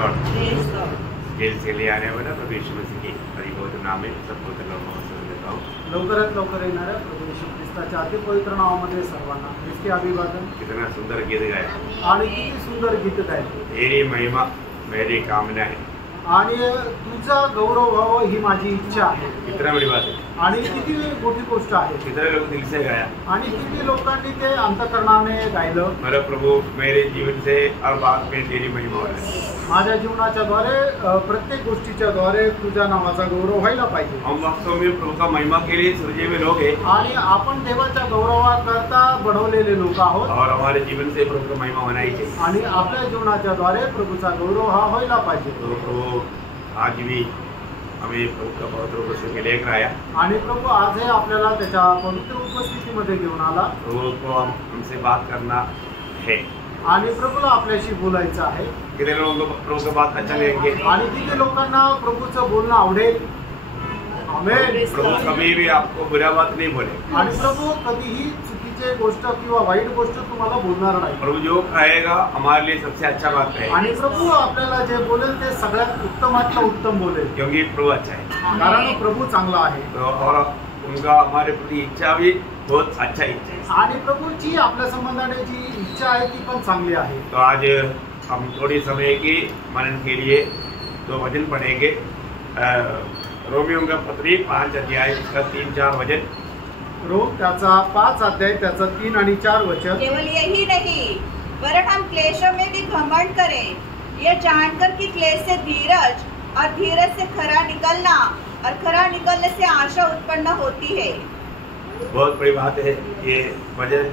Gel से ले आने वाला प्रभु यीशु मसीह की परिपवित्र नाम में सबको नमस्कार देता हूँ। लवकरात लवकर येणाऱ्या प्रभू येशू ख्रिस्ताच्या अति पवित्र नावामध्ये सर्वांना ख्रिस्ती अभिवादन। कितना सुंदर गीत गाया आणि किती सुंदर गीत गायले। तेरी महिमा मेरी कामना है आणि तुझा गौरव व्हावा ही माझी इच्छा आहे। कितना बड़ी बात है आणि किती मोठी गोष्ट आहे। कितने लोग दिल से गाया आणि किती लोकांनी ते अंतःकरणाने गायलं। मेरा प्रभु मेरे जीवन से हर बात में तेरी महिमा हो रही है। माझ्या जीवनाच्या द्वारे प्रत्येक गोष्टीच्या द्वारे तुझ्या नावाचा गौरव व्हायला पाहिजे। हम वास्तव में प्रभु का महिमा के लिए सृजे हुए लोग हैं आणि आपण देवाच्या गौरवाकरता बनवलेले लोक आहोत और हमारे जीवन से प्रभु का महिमा होना ही चाहिए। आणि आपल्या जीवनाच्या द्वारे प्रभूचा गौरव हा व्हायला पाहिजे। तो प्रभु आज भी हमें प्रभु का पवित्र उपस्थिति लेकर आया आणि प्रभू आज आपल्याला त्याच्या पवित्र उपस्थितीमध्ये घेऊन आला। प्रभु को हमसे बात करना है आणि प्रभूला आपल्याशी बोलायचं आहे। कितने लोगों को प्रभु का बात अच्छा लगेंगे आणि किती लोकांना प्रभूचं बोलणं आवडेल। आमेन। प्रभु कभी भी आपको बुरा बात नहीं बोले आणि प्रभू कधीही चुकीची गोष्ट किंवा वाईट गोष्ट तुम्हाला बोलणार नाही। प्रभु जो कहेगा हमारे लिए सबसे अच्छा बात है आणि प्रभू आपल्याला जे बोलेल ते सगळ्यात उत्तमातलं उत्तम बोलेल क्योंकि प्रभु अच्छा है कारण प्रभू चांगला आहे। तो और उनका हमारे प्रति इच्छा भी बहुत अच्छा इच्छा है आणि प्रभूची आपल्या संबंधाने जी इच्छा आहे ती पण चांगली आहे। तो आज हम थोड़ी समय की मनन के लिए दो वचन पढ़ेंगे। रोमियो का पत्री 5 अध्याय इसका 3-4 वचन। रोम त्याचा 5 अध्याय त्याचा 3 आणि 4 वचन। केवल यही नहीं वरन हम क्लेशों में भी घमंड करें, ये जानकर कि क्लेश से धीरज और धीरज से खरा निकलना और खरा निकलने से आशा उत्पन्न होती है। बहुत बड़ी बात है ये वचन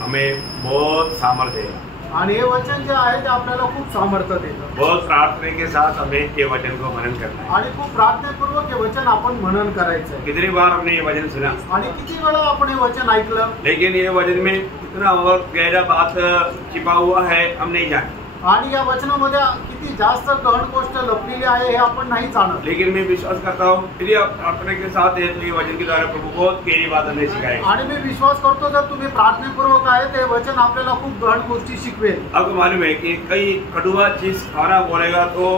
हमें बहुत सामर्थ्य है आणि हे वचन जे आहे ते आपल्याला खूप सामर्थ्य देतं। बहुत प्रार्थना के साथ हमें ये वचन को मनन करना है आणि खूप प्रार्थनापूर्वक हे वचन आपण मनन करायचं आहे। कितनी बार हमने ये वचन सुना आणि किती वेळा आपण हे वचन ऐकलं लेकिन ये वचन में कितना और गहरा बात छिपा हुआ है हम नहीं जानते। आणि या वचनामध्ये किती जास्त गहन गोष्ट लपलेली आहे हे आपण नाही जाणत। लेकिन मैं विश्वास करता हूँ यदि आप प्रार्थना के साथ है तो ये वचन के द्वारा प्रभु बहुत गहरी बात हमें सिखाएगा। आणि मी विश्वास करतो जर तुम्ही प्रार्थनापूर्वक आहे ते वचन आपल्याला खूप गहन गोष्टी शिकवेल। आपको मालूम है कि कई कड़वा चीज खाना बोलेगा तो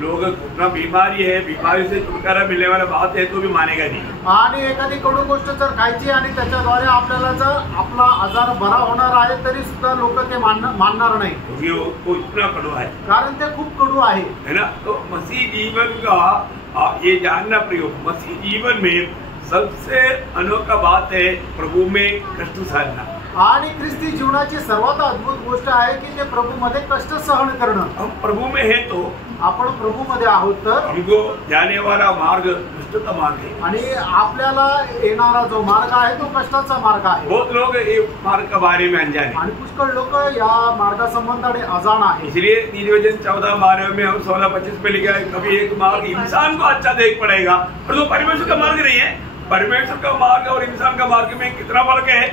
लोग घुटना बीमारी है बीमारी से छुटकारा मिलने वाला बात है तो भी मानेगा नहीं। आणि एखादी कडू गोष्ट जर खायची आणि त्याच्याद्वारे आपल्याला जर आपला आजार बरा होणार आहे तरी सुद्धा लोक ते मानणार नाही क्योंकि वो इतना कड़वा है कारण ते खूप कडू आहे है ना। तो मसीह जीवन का ये जानना प्रयोग मसीह जीवन में सबसे अनोखा बात है प्रभु में कष्ट सहना। आणि ख्रिस्ती जीवनाची सर्वात अद्भुत गोष्ट आहे की ते प्रभू मध्ये कष्ट सहन करणं। हम प्रभु में है तो आपण प्रभू मध्ये आहोत तर हमको जाने वाला मार्ग कष्ट का मार्ग है आणि आपल्याला येणारा जो मार्ग आहे तो कष्टाचा मार्ग आहे। बहुत लोग ये मार्ग के बारे में अनजान है आणि पुष्कळ लोक या मार्गासंबंधाने अजाण आहे। इसलिए निर्वचन 14-12 में हम 16-25 में लिखा है कभी एक मार्ग इंसान को अच्छा देख पड़ेगा पर तो परमेश्वर का मार्ग नहीं है। परमेश्वर का मार्ग और इंसान का मार्ग में कितना फर्क है।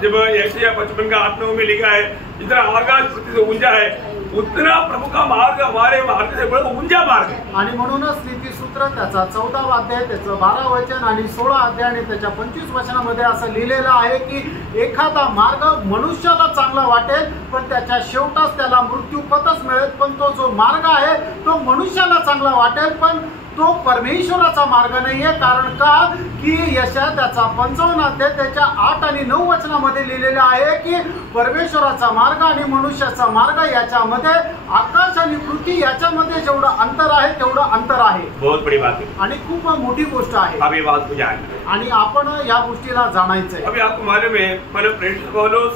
जब यशायाह 55 का 8-9 में लिखा है जितना आकाश पृथ्वी से ऊंचा है उतना प्रभु का मार्ग हमारे मार्ग से बड़ा ऊंचा मार्ग है। आणि म्हणूनच नीतिसूत्र त्याचा 14वा अध्याय त्याचं 12 वचन आणि 16 अध्याय आणि त्याच्या 25 वचनामध्ये असं लिहिलेलं आहे की एखादा मार्ग मनुष्याला चांगला वाटेल पण त्याच्या शेवटास त्याला मृत्यू पथच मिळेल पण तो जो मार्ग आहे तो मनुष्याला चांगला वाटेल पण तो परमेश्वराचा मार्ग नाहीये। कारण का की यशायाह त्याचा 55 अध्याय त्याच्या 8 आणि 9 वचनामध्ये लिहिलेलं आहे की परमेश्वराचा मार्ग आणि मनुष्याचा मार्ग याच्यामध्ये आकाश आणि पृथ्वी याच्यामध्ये जेवढं अंतर आहे तेवढं अंतर आहे। बहुत बड़ी बात है आणि खूप मोठी गोष्ट आहे। अब ये बात को जानना है आणि आपण या गोष्टीला जाणायचं आहे। अभी आपको मालूम है मतलब प्रेषित पौलुस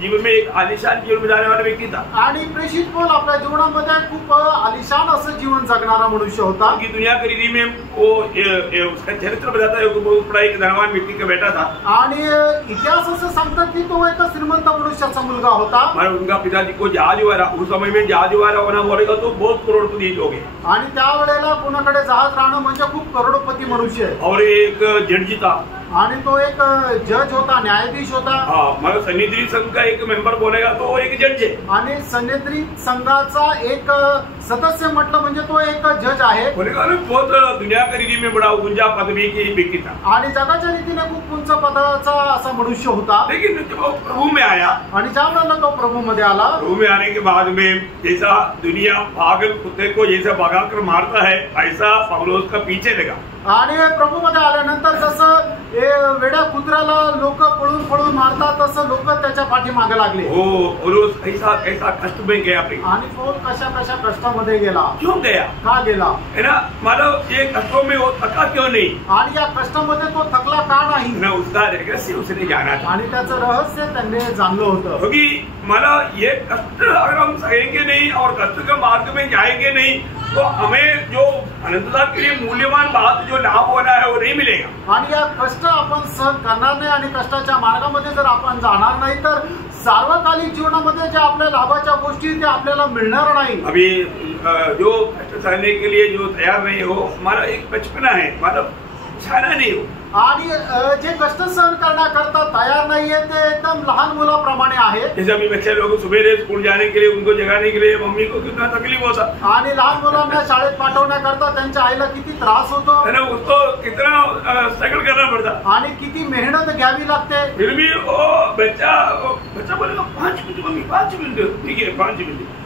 जीवन में एक आलिशान जीवन गुजारने वाला व्यक्ति था। आणि प्रेषित पौल आपल्या जीवनामध्ये खूप आलिशान असं जीवन जगणारा मनुष्य होता। की दुनिया की रीति में वो उसका चरित्र बताता है वो बहुत बड़ा एक धनवान व्यक्ति का बेटा था। आणि इतिहास असं सांगतात की तो एक श्रीमंत मनुष्याचा मुलगा होता। मगर उनका पिताजी को जहाज वाला उस समय में जहाज वाला होना बोलेगा तो बहुत करोड़पति लोग हैं। आणि त्यावेळेला कोणाकडे जहाज राहणं म्हणजे खूप करोडपती मनुष्य आहे। और एक जड्जी था आणि तो एक जज होता, न्यायाधीश होता. हाँ, मतलब सन्निधि संघ का एक मेंबर बोलेगा तो वो एक जज है. आणि सन्निधी संघाचा एक सदस्य म्हटलं म्हणजे तो एक जज आहे. बोलेगा ना, बहुत दुनिया की रीति में बड़ा ऊंचा पदवी की व्यक्ति था. आणि जगाच्या रीतीने खूप उंच पदाचा असा मनुष्य होता. लेकिन जब वो प्रभु में आया, आणि ज्या वेळेला तो प्रभू मध्ये आला, प्रभु में आने के बाद में जैसा दुनिया पागल कुत्ते को जैसा भगाकर मारता है, ऐसा पौलुस का पीछे लगा. आणि प्रभू मध्ये आल्यानंतर जसं वेड्या कुत्र्याला लोक पळून पळून मारतात तसं लोक त्याच्या पाठीमागे लागले. वो पौलुस ऐसा ऐसा कष्ट में गया. आणि तो कशा कशा कष्टामध्ये गेला. क्यों गया? का गेला? है ना, मतलब ये कष्टों में वो थका क्यों नहीं? आणि या कष्टामध्ये तो थकला का नाही? ना, उसका रहस्य उसने जाना था. आणि त्याचं रहस्य त्यांनी जाणलं होतं. क्योंकि मतलब ये कष्ट अगर हम सहेंगे नहीं और कष्ट के मार्ग में जाएंगे नहीं तो हमें जो अनंतता के लिए मूल्यवान बात जो लाभ होना है वो नहीं मिलेगा. आणि या कष्ट आपण सहन करणार नाही आणि कष्टाच्या मार्गामध्ये जर आपण जाणार नाही तर सार्वकालिक जीवनामध्ये ज्या आपल्या लाभाच्या गोष्टी त्या आपल्याला मिळणार नाही. अभी जो कष्ट सहने के लिए जो तैयार नहीं हो, हमारा एक बचपना है, मतलब छाना नहीं हो. आणि जे कष्ट सहन करण्याकरता तयार नाहीये ते एकदम लहान मुलाप्रमाणे आहे. जैसे अभी बच्चे लोग सुबह स्कूल जाने के लिए उनको जगाने के लिए मम्मी को कितना तकलीफ होता. आणि लहान मुलांना शाळेत पाठवण्याकरता त्यांच्या आईला किती त्रास होतो. है ना, उसको कितना स्ट्रगल करना पड़ता. आणि किती मेहनत घ्यावी लागते. फिर भी वो बच्चा बोलेगा 5 मिनट मम्मी, 5 मिनट. ठीक है, 5 मिनट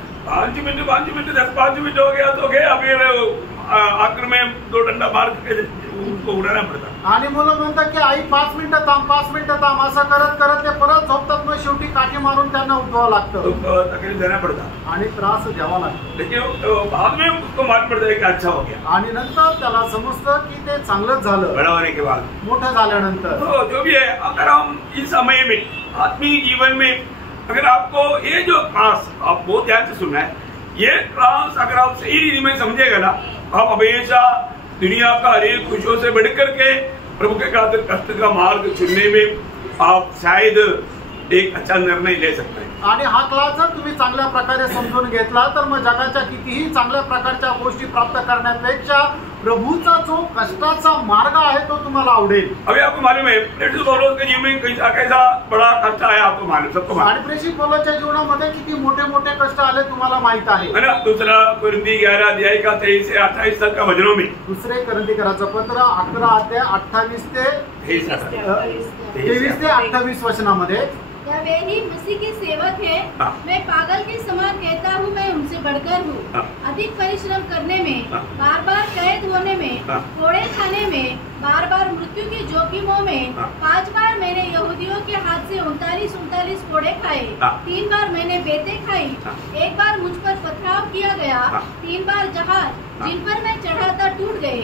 5 मिनट हो गया तो गया. फिर आखिर में 2 डंडा मार के उसको उड़ाना पड़ता. आणि मुलं म्हणतात की आई 5 मिनिटं थांब, 5 मिनिटं थांब, असं करत करत ते परत झोपतात. मग शेवटी काठी मारून त्यांना उठवावं लागतं. तो तकलीफ देना पड़ता आणि त्रास घ्यावा लागतो. लेकिन बाद में उसको मालूम पड़ता है कि अच्छा हो गया. आणि नंतर त्याला समजतं की ते चांगलंच झालं. बड़ा होने के बाद, मोठं झाल्यानंतर. तो जो भी है, अगर हम इस समय में आत्मीय जीवन में अगर आपको ये जो क्लास आप बहुत ध्यान से सुनना है, ये क्लास अगर आप सही रीति में समझेगा ना, आप हमेशा दुनिया का हर एक खुशियों से बढ़कर के प्रभु के खातिर कष्ट का मार्ग चुनने में आप शायद एक अच्छा निर्णय ले सकते हैं. आणि हा क्लास जर तुम्ही चांगल्या प्रकारे समजून घेतला तर मग जगाच्या कितीही चांगल्या प्रकारच्या गोष्टी प्राप्त करण्यापेक्षा प्रभूचा जो कष्टाचा मार्ग आहे तो तुम्हाला आवडेल. अभी आपको मालूम है प्रेषित पौलुस के जीवन में कैसा बड़ा कष्ट आया, आपको मालूम, सबको मालूम. आणि प्रेषित पौलुसच्या जीवनामध्ये किती मोठे मोठे कष्ट आले तुम्हाला माहित आहे. है ना. दूसरा कुरिन्थी 11 अध्याय का 23 से 28 तक का वचनों में, दुसरे कोरिन्थीकराचं पत्र 11 अध्याय 28 ते 23 ते 28 वचनामध्ये, वे ही मसीह के सेवक है. मैं पागल के समान कहता हूँ, मैं उनसे बढ़कर हूँ. अधिक परिश्रम करने में, बार बार कैद होने में, कोड़े खाने में, बार बार मृत्यु के जोखिमों में. 5 बार मैंने यहूदियों के हाथ से 39 कोड़े खाए. 3 बार मैंने बेतें खाई. 1 बार मुझ पर पथराव किया गया. 3 बार जहाज जिन पर मैं चढ़ा था टूट गए.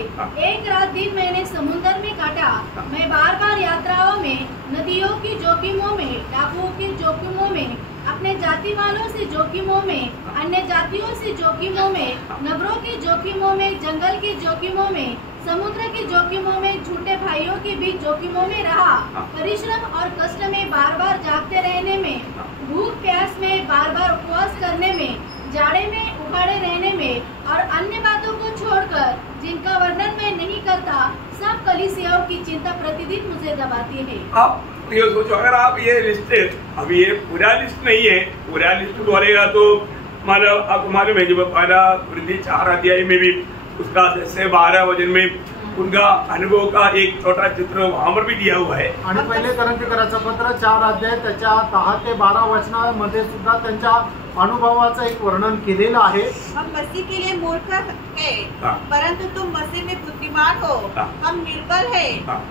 1 रात दिन मैंने समुद्र में काटा. मैं बार बार यात्राओं में, नदियों की जोखिमों में, डाकुओं के जोखिमों में, अपने जाति वालों से जोखिमों में, अन्य जातियों से जोखिमों में, नगरों के जोखिमों में, जंगल के जोखिमों में, समुद्र के जोखिमों में, झूठे भाइयों के बीच जोखिमों में रहा. परिश्रम और कष्ट में, बार बार जागते रहने में, भूख प्यास में, बार बार उपवास करने में, जाड़े में उखाड़े रहने में और अन्य बातों को छोड़कर जिनका वर्णन मैं नहीं करता, सब कलीसियाओं की चिंता प्रतिदिन मुझे दबाती है. आप ये सोचो, अगर आप ये लिस्ट, अभी ये पूरा लिस्ट नहीं है, पूरा लिस्ट बोलेगा तो मतलब आपको मालूम है जब पहला कुरिन्थी 4 अध्याय में भी उसका 10 से 12 वचन में उनका अनुभव का एक छोटा चित्र वहां पर भी दिया हुआ है. आणि पहिले कोरिन्थीकराचं पत्र 4 अध्याय त्याच्या 10 ते 12 वचनामध्ये सुद्धा त्यांच्या अनुभवाचं एक वर्णन केलेलं आहे. हम मसीह के लिए मूर्ख है, परंतु तुम मसीह में बुद्धिमान हो. हम निर्बल है,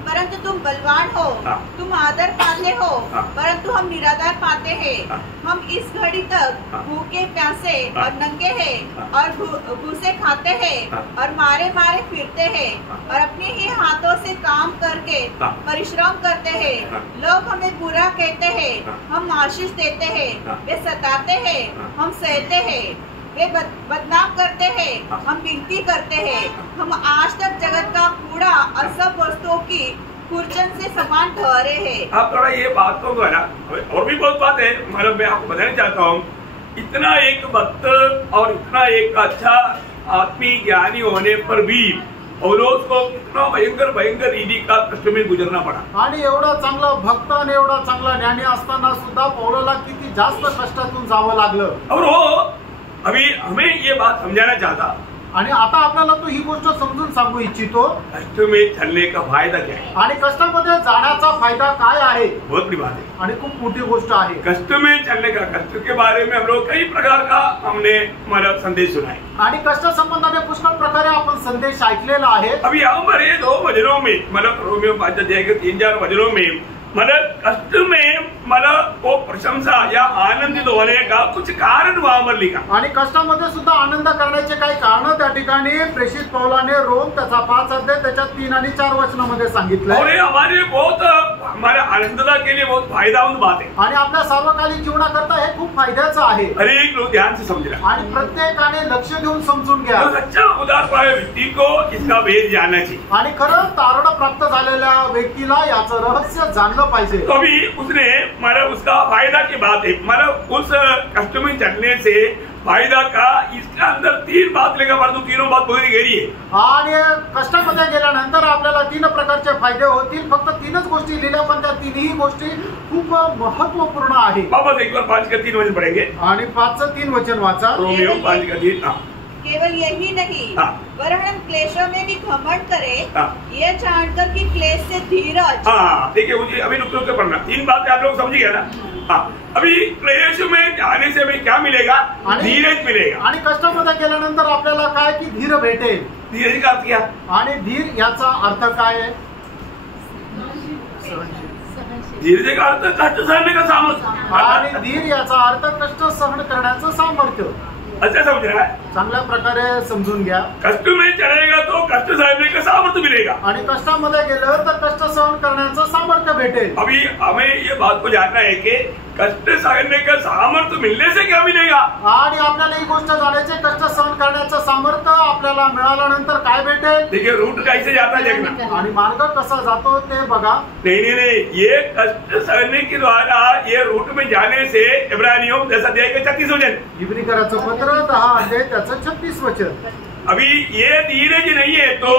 परंतु तुम बलवान हो. तुम आदर पाते हो, परंतु हम निरादर पाते हैं. हम इस घड़ी तक भूखे प्यासे और नंगे हैं और भूसे खाते हैं और मारे मारे फिरते हैं और अपने ही हाथों से काम करके परिश्रम करते हैं. लोग हमें बुरा कहते हैं, हम आशीष देते हैं. वे सताते हैं, हम सहते हैं. वे बदनाम करते हैं, हम विनती करते हैं. हम आज तक जगत का कूड़ा और सब वस्तुओं की खुरचन से समान ठहरे हैं. आप थोड़ा ये बात को ना, और भी बहुत बात है, मतलब मैं आपको बताना चाहता हूँ, इतना एक भक्त और इतना एक अच्छा आत्मीय ज्ञानी होने पर भी पौलुस को कितना भयंकर भयंकर रीति का कष्ट में गुजरना पड़ा। आणि एवढा चांगला भक्त आणि एवढा चांगला ज्ञानी असताना सुद्धा पौलाला किती जास्त कष्टातून जावं लागलं। और वो अभी हमें ये बात समझाना चाहता, आणि आता आपल्याला तो ही गोष्ट समजून सांगू इच्छितो, कष्ट में चलने का फायदा क्या है, आणि कष्टामध्ये जाण्याचा फायदा काय आहे। बहुत बड़ी बात है। आणि खूप मोठी गोष्ट आहे। कष्ट में चलने का, कष्ट के बारे में हम लोग कई प्रकार का हमने हमारा संदेश सुना है। आणि कष्ट संबंधाने पुष्कळ प्रकारे आपण संदेश ऐकलेला आहे। अभी यहाँ पर ये 2 वचनों में मतलब रोमियो 5 अध्याय के 3-4 वचनों में मतलब कष्ट में मतलब वो प्रशंसा या आनंदित होने का कुछ कारण वहां पर लिखा। आणि कष्टामध्ये सुद्धा आनंद करण्याचे काही कारण त्या ठिकाणी प्रेषित पौलाने रोम त्याचा 5 अध्याय त्याच्या 3 आणि 4 वचनामध्ये सांगितलं। और ये हमारे बहुत हमारे आनंदता के लिए बहुत फायदेमंद बात है। आणि आपल्या सार्वकालिक जीवनाकरता हे खूप फायद्याचं आहे। हर एक लोग ध्यान से समझना आणि प्रत्येकाने लक्ष देऊन समजून घ्या। तो सच्चा उदार पाए व्यक्ति को इसका भेद जानना चाहिए। आणि खरं तारण प्राप्त झालेल्या व्यक्तीला याचं रहस्य जाणलं पाहिजे। तो अभी उसने मतलब उसका फायदा की बात है, मतलब उस कष्ट में चलने से फायदा का इसके अंदर 3 बात लेकर परंतु तीनों बात बहुत गहरी है। आणि कष्टामध्ये गेल्यानंतर आपल्याला 3 प्रकारचे फायदे होतील। फक्त 3च गोष्टी लिहिल्या, पण त्या 3ही गोष्टी खूप महत्वपूर्ण आहे। वापस एक बार 5 का 3 वचन पढ़ेंगे। आणि 5चं 3 वचन वाचा। रोमियो 5 का 3। केवल यही नहीं, हाँ। वरन हम क्लेशों में भी घमंड करें, हाँ। ये जानकर कि क्लेश से धीरज। हाँ देखिए मुझे अभी रुक के पढ़ना, 3 बातें आप लोग समझ गए ना। हाँ अभी क्लेश में जाने से हमें क्या मिलेगा, धीरज मिलेगा। आणि कष्टामध्ये गेल्यानंतर आपल्याला काय की धीर भेटेल। धीरज का अर्थ क्या? आणि धीर याचा अर्थ काय आहे? धीरज का अर्थ कष्ट सहने का सामर्थ्य। आणि धीर याचा अर्थ कष्ट सहन करण्याचं सामर्थ्य। अच्छा समझ रहा है? चांगल्या प्रकारे समजून घ्या। कष्ट में चलेगा तो कष्ट सहने का सामर्थ्य मिलेगा। आणि कष्टामध्ये गेलं तर कष्ट सहन करण्याचं सामर्थ्य भेटेल। अभी हमें ये बात को जानना है कि कष्ट सहने का सामर्थ्य मिलने से क्या मिलेगा। आणि आपल्याला ही गोष्ट जाणायची, कष्ट सहन करण्याचं सामर्थ्य आपल्याला मिळाल्यानंतर काय भेटेल। देखिए रूट कैसे जाता है देखना। आणि मार्ग कसा जातो ते बघा। नहीं, ये कष्ट सहने के द्वारा ये रूट में जाने से इब्रानियों 10 अध्याय के 36 वचन, इब्रिकराचं पत्र 10 अध्याय त्याचं 36 वचन। अभी ये धीरज नहीं है तो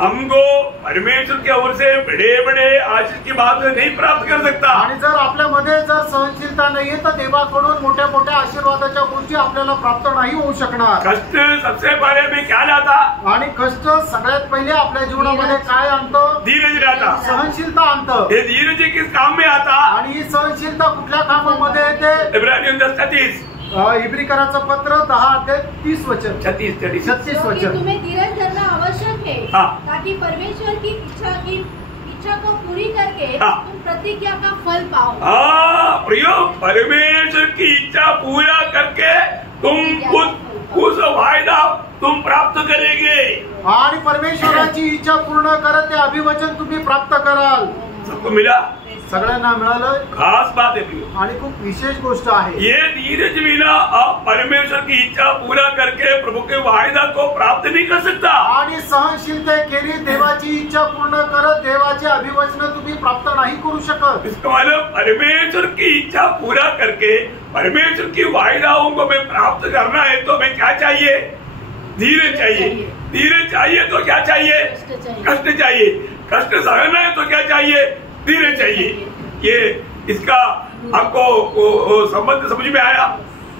हमको परमेश्वर की ओर से बड़े बड़े आशीष की बात नहीं प्राप्त कर सकता। आणि जर आपल्यामध्ये जर सहनशीलता नाहीये तर देवाकडून मोठ्या मोठ्या आशीर्वादाच्या गोष्टी आपल्याला प्राप्त नाही होऊ शकणार। कष्ट सबसे पहले में क्या लाता, आणि कष्ट सगळ्यात पहिले आपल्या जीवनामध्ये काय आणतो? धीरज लाता। सहनशीलता आणतं। ये धीरज किस काम में आता? आणि ही सहनशीलता कुठल्या कामामध्ये येते? इब्रानियों 10:36, इब्रिकराचं पत्र 10 अध्याय 30 वचन 36 36 क्योंकि वचन। तुम्हें धीरज धरना आवश्यक है, हाँ। ताकि परमेश्वर की इच्छा को पूरी करके हाँ। तुम प्रतिज्ञा का फल पाओ। हाँ प्रियो, परमेश्वर की इच्छा पूरा करके तुम उस वायदा तुम प्राप्त करेंगे। आणि परमेश्वराची इच्छा पूर्ण करत ते अभिवचन तुम्ही प्राप्त कराल। सबको मिला, सगळ्यांना मिळालं। खास बात है प्रियो, आणि खूप विशेष गोष्ट आहे। ये धीरज बिना आप परमेश्वर की इच्छा पूरा करके प्रभु के वायदा को प्राप्त नहीं कर सकता। आणि सहनशीलतेखेरी देवाची इच्छा पूर्ण करत देवाचे अभिवचन तुम्ही प्राप्त नाही करू शकत। इसका मतलब परमेश्वर की इच्छा पूरा करके परमेश्वर की वायदाओं को मैं प्राप्त करना है तो मैं क्या चाहिए? धीरज चाहिए। धीरज चाहिए तो क्या चाहिए? कष्ट चाहिए। कष्ट सहना है तो क्या चाहिए? धीरज चाहिए। ये इसका आपको संबंध समझ में आया?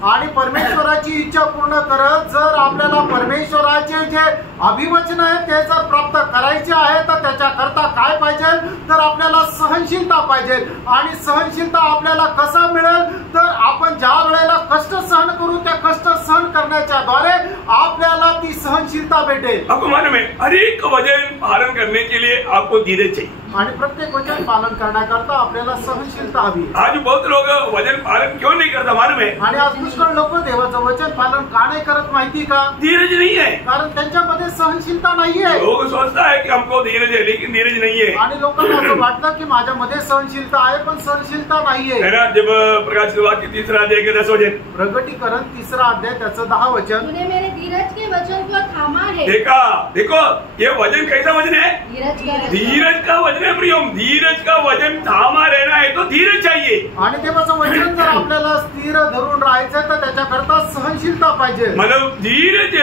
आणि परमेश्वराची इच्छा पूर्ण करत जर आपल्याला परमेश्वराचे जे अभिवचन आहे ते जर प्राप्त करायचे आहे तर त्याच्या करता काय पाहिजे? तर आपल्याला सहनशीलता पाहिजे। आणि सहनशीलता आपल्याला कसा मिळेल? तर आपण ज्या वेळेला कष्ट सहन करू त्या कष्ट सहन करण्याच्या द्वारे आपल्याला ती सहनशीलता भेटेल। आपको मालूम है हर एक वचन पालन करने के लिए आपको धीरज चाहिए। आणि प्रत्येक वचन पालन करण्याकरता आपल्याला सहनशीलता हवी। आज बहुत लोग वचन पालन क्यों नहीं करता मालूम है? आणि आज पुष्कळ लोक देवाचं वचन पालन का नाही करत माहिती का? धीरज नहीं है। कारण त्यांच्यामध्ये सहनशीलता नाहीये। लोग सोचता है कि हमको धीरज है लेकिन धीरज नहीं है। आणि लोकांना असं वाटतं की माझ्यामध्ये सहनशीलता आहे पण सहनशीलता नाहीये। है ना? जब प्रकाशित वाक्य 3 अध्याय के 10 वचन, प्रगटीकरण 3 अध्याय त्याचं 10 वचन। तूने मेरे धीरज के वचन को थामा है। देखा, देखो ये वचन कैसा वचन है? धीरज का धीरज का वचन में प्रियम धीरज का वजन थामा रहना है तो धीरज चाहिए। आणि देवाचं वचन जर आपल्याला स्थिर धरून राहायचं तर त्याच्याकरता सहनशीलता पाहिजे। मतलब धीरज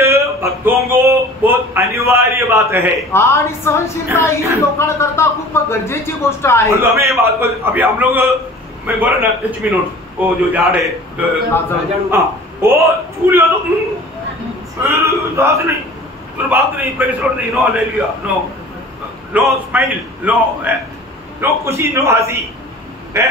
भक्तों को बहुत अनिवार्य बात है आणि सहनशीलता ही लोकांकरता खूप गरजेची गोष्ट आहे। मतलब हमें ये बात अभी हम लोग मैं बोला ना लक्ष्मी नोट वो जो झाड़ है हाँ वो चूली हो तो नहीं तो बात नहीं प्रेस नहीं no hallelujah no no smile no खुशी नो हंसी है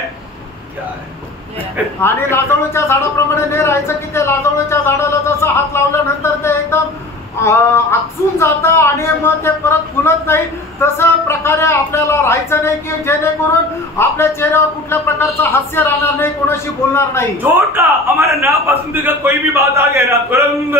क्या है आणि लाजळूच्या झाडाप्रमाणे नाही राहायचं की ते लाजळूच्या झाडाला जसं हात लावल्यानंतर ते एकदम आकसून जातं आणि मग ते परत फुलत नाही। तसं प्रकारे आपल्याला राहायचं नाही की जेणेकरून आपल्या चेहऱ्यावर कुठल्या प्रकारचं हास्य राहणार नाही, कोणाशी बोलणार नाही। छोटा हमारा नापसंद का कोई भी बात आ गया ना तुरंत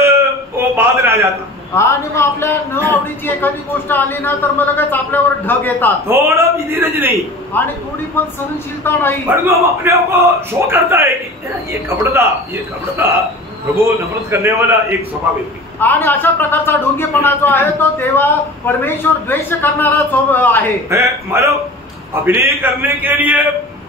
वो बादल आ जाता आणि मग आपल्या न आवडीची एखादी गोष्ट आली ना तर मग लगेच आपल्यावर ढग येतात। थोड़ा भी धीरज नहीं आणि थोडी पण सहनशीलता नाही। परंतु हम अपने आप को शो करता है कि ये कपड़ा प्रभु नफरत करने वाला एक स्वभाव व्यक्ति आणि अशा प्रकारचा ढोंगीपणा जो आहे तो देवा परमेश्वर द्वेष करणारा आहे। मतलब अभिनय करने के लिए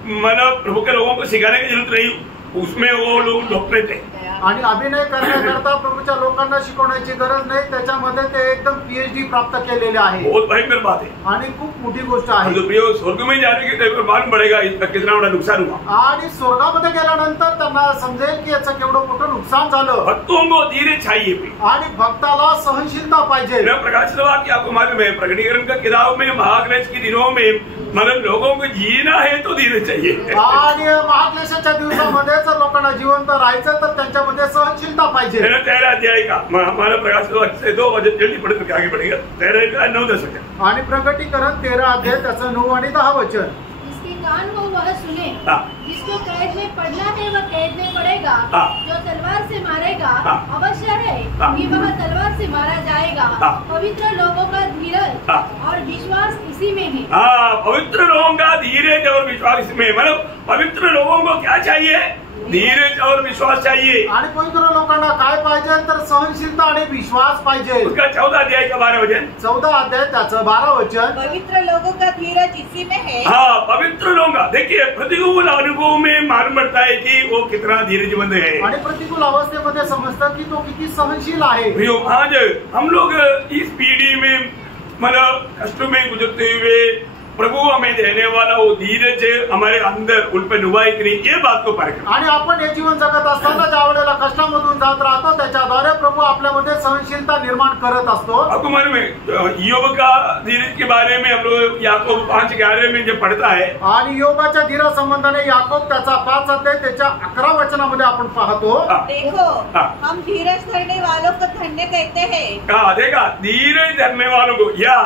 मतलब प्रभु के लोगों को सिखाने की जरूरत नहीं, उसमें वो लोग डॉक्टरेट है। आणि अभिनय करण्याकरता प्रभूच्या लोकांना शिकवण्याची गरज नाही, त्याच्यामध्ये ते एकदम PhD प्राप्त केलेले आहे। बहुत भयंकर बात है आणि खूप मोठी गोष्ट आहे। तो प्रिय स्वर्ग में जाने के टाइम पर मालूम पड़ेगा इसका कितना बड़ा नुकसान हुआ आणि स्वर्गामध्ये गेल्यानंतर त्यांना समजेल की याचं केवढं मोठं नुकसान झालं। भक्तों को धीरज चाहिए आणि भक्ताला सहनशीलता पाहिजे। प्रकाश की आपको मालूम है प्रकटीकरण का किताब में महाक्लेश के दिनों में मतलब लोगों को जीना है तो धीरज चाहिए। आणि महाक्लेशाच्या दिवसामध्ये जर लोकांना जिवंत राहायचं तर त्यांच्यामध्ये सहनशीलता पाहिजे। 13 अध्याय का हमारा प्रकाश से 2 बजे जल्दी पढ़ करके आगे बढ़ेगा 13 का 9-10 आणि प्रकटीकरण 13 अध्याय त्याचं 9 आणि 10 वचन। जिसके कान हो वह सुने, जिसको कैद में पड़ना है वह कैद में पड़ेगा, जो तलवार से मारेगा अवश्य है कि वह तलवार से मारा जाएगा। पवित्र लोगों का धीरज और विश्वास इसी में है। पवित्र लोगों का धीरज और विश्वास इसमें मतलब पवित्र लोगों को क्या चाहिए? धीरज और विश्वास चाहिए। आणि पवित्र लोकांना काय पाहिजे तर सहनशीलता आणि विश्वास पाहिजे। उसका 14 अध्याय का 12 वचन 14 अध्याय त्याचं 12 वचन। पवित्र लोगों का धीरज इसी में है। हाँ पवित्र लोगों का देखिए प्रतिकूल अनुभव में मालूम पड़ता है कि वो कितना धीरजमंद है आणि प्रतिकूल अवस्थेमध्ये समजतं की तो किती सहनशील आहे। आज हम लोग इस पीढ़ी में मतलब कष्टों में गुजरते हुए प्रभु हमें देने वाला वो धीरज हमारे अंदर उन पर हुआ है कि नहीं ये बात को परख। आणि आपण हे जीवन जगत असताना ज्या वेळेला कष्टामधून जात राहतो त्याच्याद्वारे प्रभू आपल्यामध्ये सहनशीलता निर्माण करत असतो। आपको मालूम है योग का धीरज के बारे में हम लोग याकूब 5:11 में जब पढ़ता है आणि योगाच्या धीरा संबंधाने याकूब त्याचा 5 अध्याय त्याच्या 11 वचनामध्ये आपण पाहतो। देखो हम धीरज धरने वालों को धन्य कहते हैं। देखा धीरज धरने वालों को या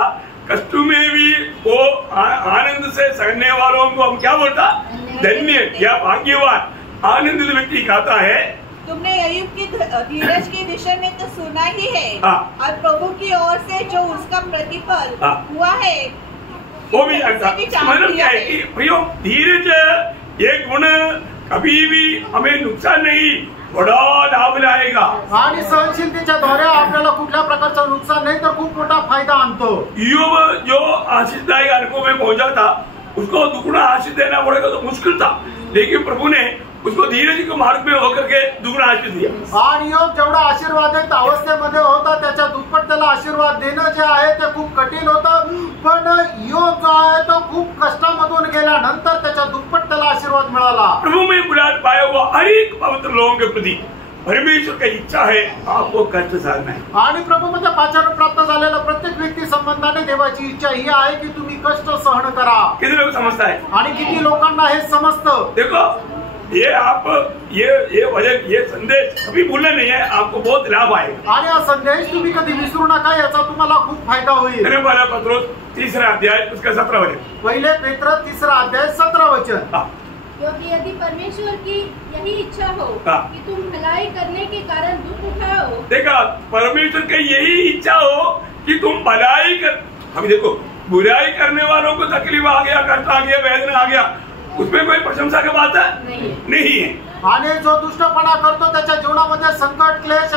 कष्ट में भी वो आनंद से सहने वालों को हम क्या बोलता धन्य या भाग्यवान आनंदित व्यक्ति कहता है। तुमने अय्यूब की धीरज के विषय में तो सुना ही है और प्रभु की ओर से जो उसका प्रतिफल हुआ है वो भी मतलब क्या है कि प्रियो धीरज ये गुण कभी भी हमें नुकसान नहीं बड़ा लाभ लाएगा। आणि सहनशीलतेच्या द्वारे आपल्याला कुठल्या प्रकारचं नुकसान नहीं तर खूप मोठा फायदा आणतो। अय्यूब जो आशीषदायक अनुभव में पहुंचा था उसको दुगुना आशीष देना पड़ेगा तो मुश्किल था, लेकिन प्रभु ने उसको धीरज के मार्ग में होकर के दुगुना आशीष दिया। आणि योग जेवढा आशीर्वादित अवस्थेमध्ये होता त्याच्या दुप्पट त्याला आशीर्वाद देणं जे आहे ते खूप कठीण होतं, पण योग जो आहे तो खूप कष्टामधून गेल्यानंतर त्याच्या दुप्पट त्याला आशीर्वाद मिळाला। प्रभु में बुलाहट पाया हुआ हर एक पवित्र लोगों के प्रति परमेश्वर की इच्छा है आपको कष्ट सहना है। आणि प्रभूमध्ये पाचारण प्राप्त झालेला प्रत्येक व्यक्ती संबंधाने देवाची इच्छा ही आहे की तुम्ही कष्ट सहन करा। किती लोग समजता है आणि किती लोकांना हे समजतं। देखो ये आप ये वजन ये संदेश कभी भूलना नहीं है, आपको बहुत लाभ आएगा। आणि हा संदेश तुम्ही कधी विसरू नका, याचा तुम्हाला खूप फायदा होईल। पहला पत्रोस 3 अध्याय उसका 17 वचन पहिले पेत्र 3 अध्याय 17 वचन। क्योंकि यदि परमेश्वर की यही इच्छा हो कि तुम भलाई करने के कारण दुख उठाओ। देखा परमेश्वर की यही इच्छा हो कि तुम भलाई कर, हम देखो बुराई करने वालों को तकलीफ आ गया, कष्ट आ गया, वेदना आ गया, उसमें कोई प्रशंसा की बात है नहीं है। आणि जो दुष्टपणा करतो त्याच्या जीवनामध्ये संकट क्लेश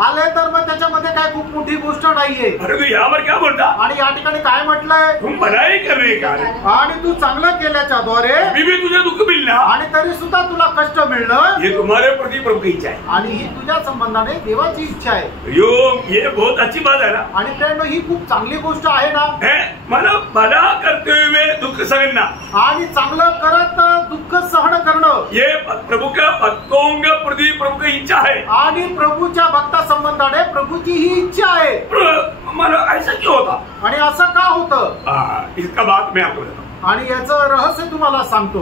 आले तर मग त्याच्यामध्ये काय खूप मोठी गोष्ट नाहीये. परंतु यावर क्या बोलता? आणि या ठिकाणी काय म्हटलंय? तुम भलाई करने का आणि तू चांगलं केल्याच्या द्वारे भी तुझे दुःख मिळणार आणि तरी सुद्धा तुला कष्ट मिळणं ये तुम्हारे प्रति प्रभु की इच्छा है. आणि ही तुझ्या संबंधाने देवाची इच्छा आहे. ये बहुत अच्छी बात है ना. आणि फ्रेंड ही खूप चांगली गोष्ट आहे ना. मला भला करते हुए दुःख सहना आणि चांगलं करत दुःख सहन करणं ये प्रभु के भक्तों के प्रति प्रभु की इच्छा है. आणि प्रभूच्या भक्ता संबंधाने प्रभूची ही इच्छा आहे. मला ऐसा क्यों होता? आणि असं का होतं? इसका बात मैं आपको बताता हूँ. आणि याचं रहस्य तुम्हाला सांगतो.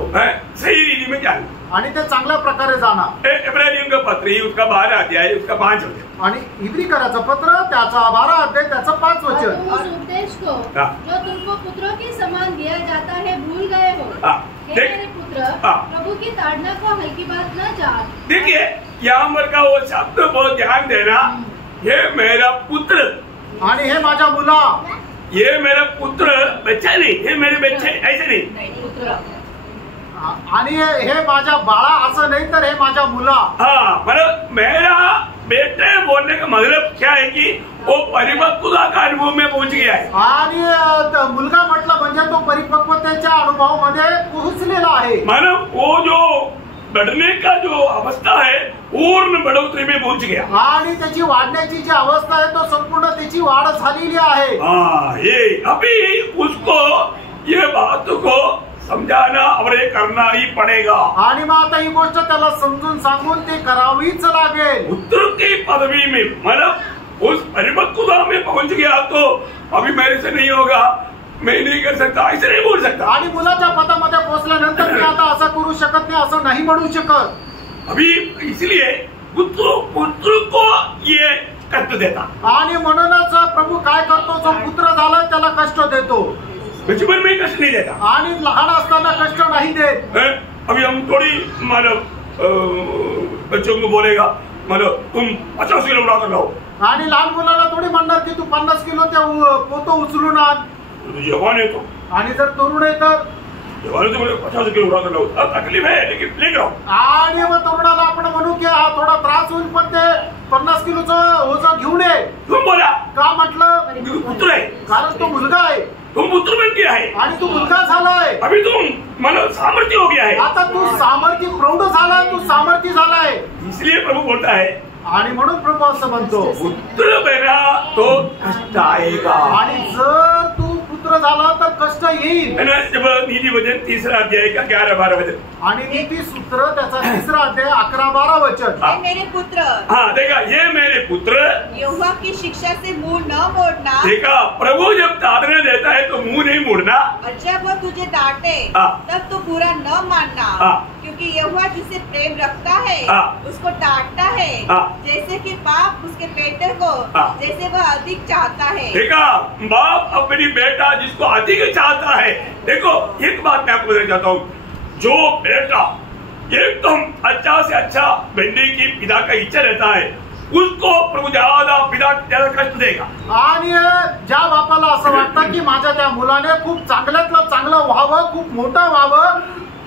सही रीति में जाना आणि ते चांगल्या प्रकारे जाणार. इब्रानियों का पत्र उसका 12 अध्याय उसका 5 वचन आणि इब्रिकराचं पत्र त्याचा 12 अध्याय त्याचं 5 और वचन. तुम उस उपदेश को जो तुमको पुत्रों के समान दिया जाता है भूल गए हो. हे मेरे पुत्र, प्रभु की ताड़ना को हल्की बात न जान. देखिए यहाँ पर का वो शब्द बहुत ध्यान देना. ये मेरा पुत्र आणि हे माझ्या मुला. ये मेरा पुत्र बच्चा नहीं, ये मेरे बच्चे ऐसे नहीं. पुत्र आणि हे माझ्या बाळा असं नाही तर हे माझ्या मुला. हाँ मतलब मेरा बेटे बोलने का मतलब क्या है कि वो परिपक्वता का अनुभव में पहुंच गया है. आणि मुलगा म्हटलं म्हणजे तो परिपक्वतेच्या अनुभवामध्ये पोहोचलेला आहे. मतलब वो जो बढ़ने का जो अवस्था है पूर्ण बढ़ोतरी में पहुंच गया. आणि त्याची वाढण्याची जी अवस्था आहे तो संपूर्ण त्याची वाढ झालेली आहे. हाँ ये अभी उसको ये बात को समझाना और ये करना ही पड़ेगा. आणि मग आता ही गोष्ट त्याला समजून सांगून ते करावीच लागेल. पुत्र की पदवी में मतलब उस परिपक्वता में पहुंच गया तो अभी मेरे से नहीं होगा, मैं नहीं कर सकता, ऐसे नहीं बोल सकता. आणि मुलाच्या पदामध्ये पोहोचल्यानंतर मी आता असं करू शकत नाही असं नाही म्हणू शकत. अभी इसलिए पुत्र को ये कष्ट देता. आणि म्हणूनच प्रभू काय करतो, जो पुत्र झाला त्याला कष्ट देतो. बचपन में कष्ट नहीं देता. आणि लहान असताना कष्ट नाही देत. अभी हम थोड़ी मतलब बच्चों को बोलेगा मतलब तुम 50 किलो उठा कर लाओ. आणि लहान मुलाला थोडी म्हणणार की तू 50 किलो त्या पोतं उचलून आण. जवान है तो. आणि जर तरुण आहे तर जवान तो मुझे 50 किलो उठा कर लाओ. तकलीफ है लेकिन ले जाओ. आणि मग तरुणाला आपण म्हणू की हा थोडा त्रास होईल पण ते 50 किलोचं ओझं घेऊन ये. तुम बोला का म्हटलं? पुत्र है. कारण तो मुलगा आहे. तुम पुत्र बन गया है. आणि तू मुलगा झालाय. अभी तुम मतलब सामर्थ्य हो गया है. आता तू सामर्थ्य प्रौढ झालाय. तू सामर्थ्य झालाय. इसलिए प्रभु बोलता है आणि म्हणून प्रभू असं म्हणतो पुत्र बना तो कष्ट आएगा. आणि जर तू पुत्र झाला तर कष्ट येईल. जब नीति वचन 3 अध्याय का 11-12 वचन आणि नीती सूत्र त्याचा 3 अध्याय 11-12 वचन. हे मेरे पुत्र, हाँ देखा ये मेरे पुत्र यहोवा की शिक्षा से मुंह न मोड़ना. देखा प्रभु जब ताड़ना देता है तो मुंह नहीं मोड़ना. और जब वो तुझे डांटे तब तो बुरा न मानना. क्योंकि यहोवा जिसे प्रेम रखता है उसको डांटता है जैसे कि बाप उसके बेटे को जैसे वह अधिक चाहता है. देखा बाप अपनी बेटा जिसको अधिक चाहता है. देखो एक बात मैं आपको बताना चाहता हूँ. जो बेटा एकदम अच्छा से अच्छा बनने की पिता का इच्छा रहता है उसको प्रभु ज्यादा कष्ट देगा. आणि ज्या बापाला असं वाटतं की माझ्या त्या मुलाने खूप चांगल्यातलं चांगलं व्हावं, खूप मोठं व्हावं,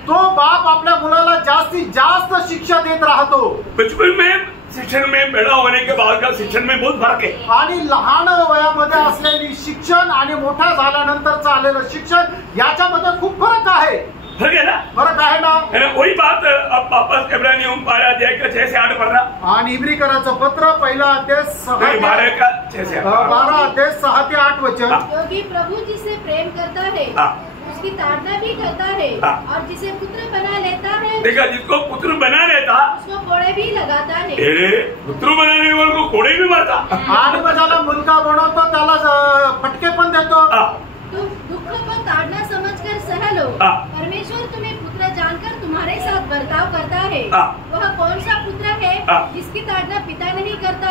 तो बाप आपल्या मुलाला जास्तीत जास्त शिक्षा देत राहतो. बचपन में शिक्षण में बड़ा होने के बाद का शिक्षण में बहुत फर्क है. आणि लहान वयामध्ये असलेली शिक्षण आणि मोठा झाल्यानंतरचं आलेलं शिक्षण याच्यामध्ये खूप फरक आहे. फर्क है ना. फरक आहे ना. वही बात अब वापस इब्रानियों 12 अध्याय का 6 से 8 पढ़ना. आणि इब्रिकराचं पत्र 1 अध्याय 12 का 6 से 8 12 अध्याय 6 ते 8 वचन. क्योंकि प्रभु जिसे प्रेम करता है उसकी ताड़ना भी करता है. और जिसे पुत्र बना लेता है देखा जिसको पुत्र बना लेता उसको कोड़े भी लगाता है. पुत्र बनाने वाले को कोड़े भी मारता. आणि मग ज्याला मुलगा बनवतो त्याला फटके पण देतो. तुम दुख को ताड़ना समझकर सह लो. परमेश्वर तुम्हें पुत्र जानकर तुम्हारे साथ बर्ताव करता है. वह कौन सा पुत्र है जिसकी ताड़ना पिता नहीं करता.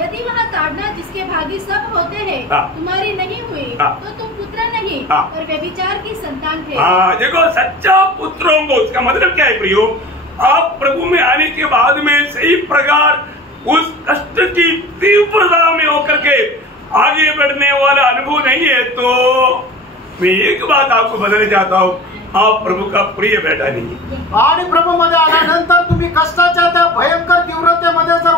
यदि वह ताड़ना जिसके भागी सब होते हैं तुम्हारी नहीं हुई तो तुम पुत्र नहीं और व्यभिचार की संतान थे. देखो सच्चा पुत्रों को उसका मतलब क्या है प्रियो. आप प्रभु में आने के बाद में सही प्रकार उस कष्ट की तीव्रता में होकर के आगे बढ़ने वाला अनुभव नहीं है तो मैं एक बात आपको बताना चाहता हूँ. आप प्रभु का प्रिय बेटा नहीं। आणि प्रभूमध्ये आल्यानंतर तुम्ही कष्टाच्या त्या भयंकर तीव्रतेमध्ये जर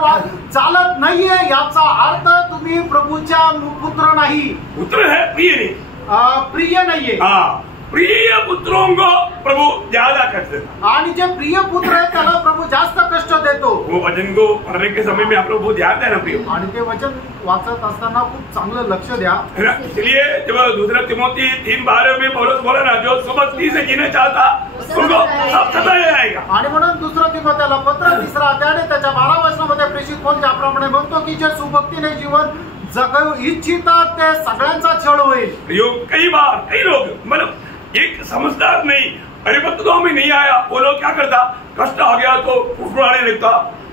चालत नाहीये, याचा अर्थ तुम्ही प्रभूच्या पुत्र नाही। पुत्र है, प्रिय नहीं। प्रिय नाहीये। हाँ, प्रिय पुत्रों को प्रभु ज्यादा कष्ट देता। आणि जे प्रिय पुत्र आहे त्याला प्रभू जास्त कष्ट देतो। वो वचन को पढ़ने के समय में आप लोग बहुत ध्यान देना प्रिय। आणि ते वचन वाचत असताना खूप चांगलं लक्ष द्या। इसलिए जब दूसरा तिमोथी 3:12 में पौलुस बोला ना, जो सुबह से जीना चाहता उनको सब सताया जाएगा। आणि म्हणून दुसरं तिमोथेला पत्र 3 अध्याय त्याच्या 12 वचनामध्ये प्रेषित पौल ज्याप्रमाणे म्हणतो की जे सुभक्तीने जीवन जगू इच्छितात ते सगळ्यांचा छळ होईल। कई बार कई लोग मतलब एक समझदार नहीं, अरे तो हमें नहीं आया, वो लोग क्या करता, कष्ट आ गया तो फुसफुसाने लगता,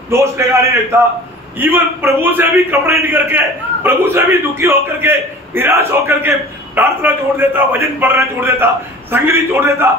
दोष लगाने लगता, इवन प्रभु से भी कंप्लेंट करके, प्रभु से भी दुखी होकर के, निराश होकर के प्रार्थना छोड़ देता, वचन पढ़ना छोड़ देता, संगीत छोड़ देता,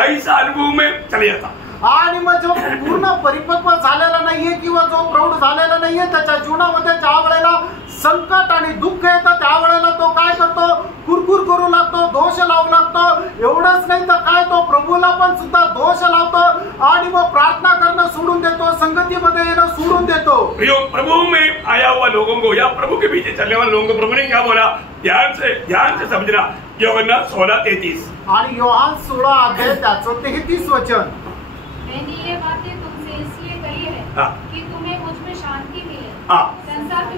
ऐसा अनुभव में चले जाता। आणि मग जो पूर्ण परिपक्व झालेला नाहीये किंवा जो प्रौढ झालेला नाहीये त्याच्या जीवनामध्ये ज्या वेळेला संकट आणि दुःख येतं त्यावेळेला तो काय करतो, कुरकुर करू लागतो, दोष लावू लागतो। एवढंच नाही तर काय, तो प्रभूला पण सुद्धा दोष लावतो आणि मग प्रार्थना करणं सोडून देतो, संगतीमध्ये येणं सोडून देतो। प्रभु में आया हुआ लोगों को या प्रभु के पीछे चलने वाले लोगों को प्रभु ने क्या बोला, ध्यान से समझना। यूहन्ना 16:33 आणि योहान 16 अध्याय त्याचं 33 वचन। मैंने ये बातें तुमसे इसलिए कही है कि तुम्हें मुझ में शांति मिले। संसार में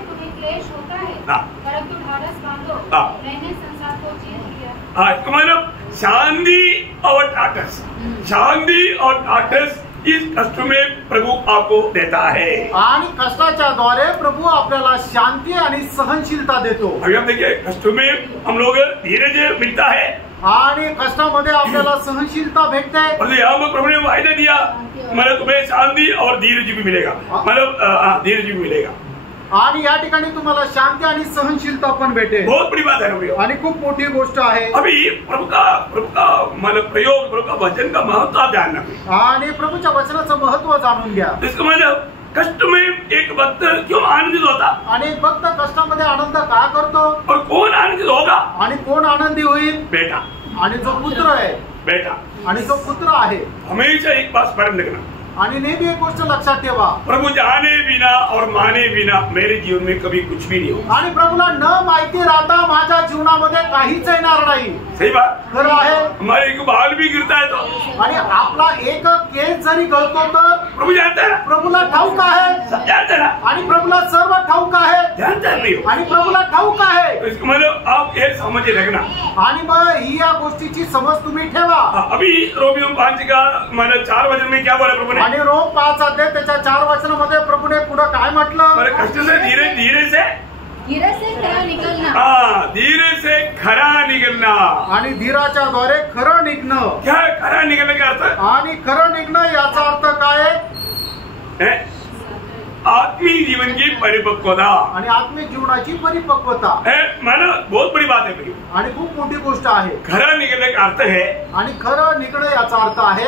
तुम्हें क्लेश होता है, परंतु ढाढ़स बांधो, मैंने संसार को जीत लिया। मतलब शांति और ढाढ़स, शांति और ढाढ़स इस कष्ट में प्रभु आपको देता है। आणि कष्टाच्या द्वारे प्रभु आपल्याला शांती आणि सहनशीलता देतो। अभी हम देखिए, कष्ट में हम लोग धीरज मिलता है आणि कष्टामध्ये आपल्याला सहनशीलता भेटते। और यहाँ पर प्रभु ने वायदा दिया, मतलब तुम्हें शांति और धीरज भी मिलेगा, मतलब धीरज भी मिलेगा। आणि या ठिकाणी तुम्हाला शांती आणि सहनशीलता पण भेटेल। बहुत बड़ी बात है आणि खूप मोठी गोष्ट आहे। अभी प्रभु का मतलब प्रयोग, प्रभु का वचन का महत्व आप जानना। आणि प्रभूच्या वचनाचं महत्व जाणून घ्या। इसका मतलब कष्ट में एक भक्त क्यों आनंदित होता, आणि एक भक्त कष्टामध्ये आनंद का करतो, और कौन आनंदित होगा, आणि कोण आनंदी होईल, बेटा। आणि जो पुत्र आहे, बेटा। आणि जो पुत्र आहे। हमेशा एक बात स्मरण रखना, आणि नेहमी एक गोष्ट लक्षात ठेवा, प्रभु जाने बिना और माने बिना मेरे जीवन में कभी कुछ भी नहीं होगा। आणि प्रभूला न माहिती राहता माझ्या जीवनामध्ये काहीच येणार नाही। सही बात, खरं आहे। हमारे एक बाल भी गिरता है तो, आणि आपला एक केस जरी गळतो तर प्रभु जानता है, प्रभूला ठाऊक आहे, जानता है, आणि प्रभूला सर्व ठाऊक आहे, जानता नहीं हो। आणि प्रभूला ठाऊक आहे। इसका मतलब आप ये समझ रखना। आणि मग ही या गोष्टीची समज तुम्ही ठेवा। अभी रोमियो 5 का मतलब 4 वचन में क्या बोला प्रभु ने, आणि रोम 5 अध्याय त्याच्या 4 वचनामध्ये प्रभूने पुढे काय म्हटलं, कष्ट से धीरे धीरे से खरा निकलना। धीरे से खरा निकलना। आणि धीराच्या द्वारे खरं निघणं। क्या है खरा निकलने का अर्थ? आणि खरं निघणं याचा अर्थ काय है? आत्मिक जीवन की परिपक्वता आणि आत्मिक जीवनाची परिपक्वता है। मतलब बहुत बड़ी बात है भाई, आणि खूप मोठी गोष्ट आहे। खरा निकलने का अर्थ है, आणि खरं निघणं याचा अर्थ आहे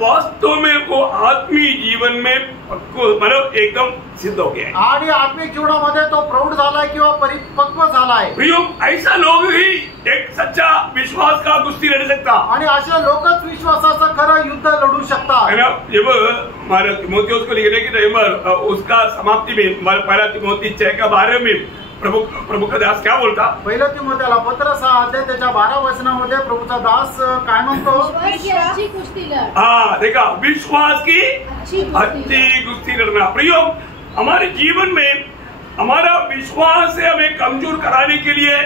वास्तव में वो आत्मिक जीवन में मतलब एकदम सिद्ध हो गया है, आणि आत्मिक जीवनामध्ये तो प्रौढ झालाय किंवा परिपक्व झालाय। ऐसा लोग ही एक सच्चा विश्वास का कुश्ती लड़ सकता, आणि असे लोकच विश्वासाचं खरं युद्ध लढू शकतात। जब हमारे तिमोथियुस को लिखने की टाइम उसका समाप्ति में पहला तिमोथी 6:12 में प्रभु का दास क्या बोलता, पहिलं तिमोथेला पत्र 6 अध्याय त्याच्या 12 वचनामध्ये प्रभूचा दास काय म्हणतो, अच्छी कुश्ती लड़। हाँ देखा, विश्वास की अच्छी कुश्ती लड़ना। प्रयोग हमारे जीवन में हमारा विश्वास से हमें कमजोर कराने के लिए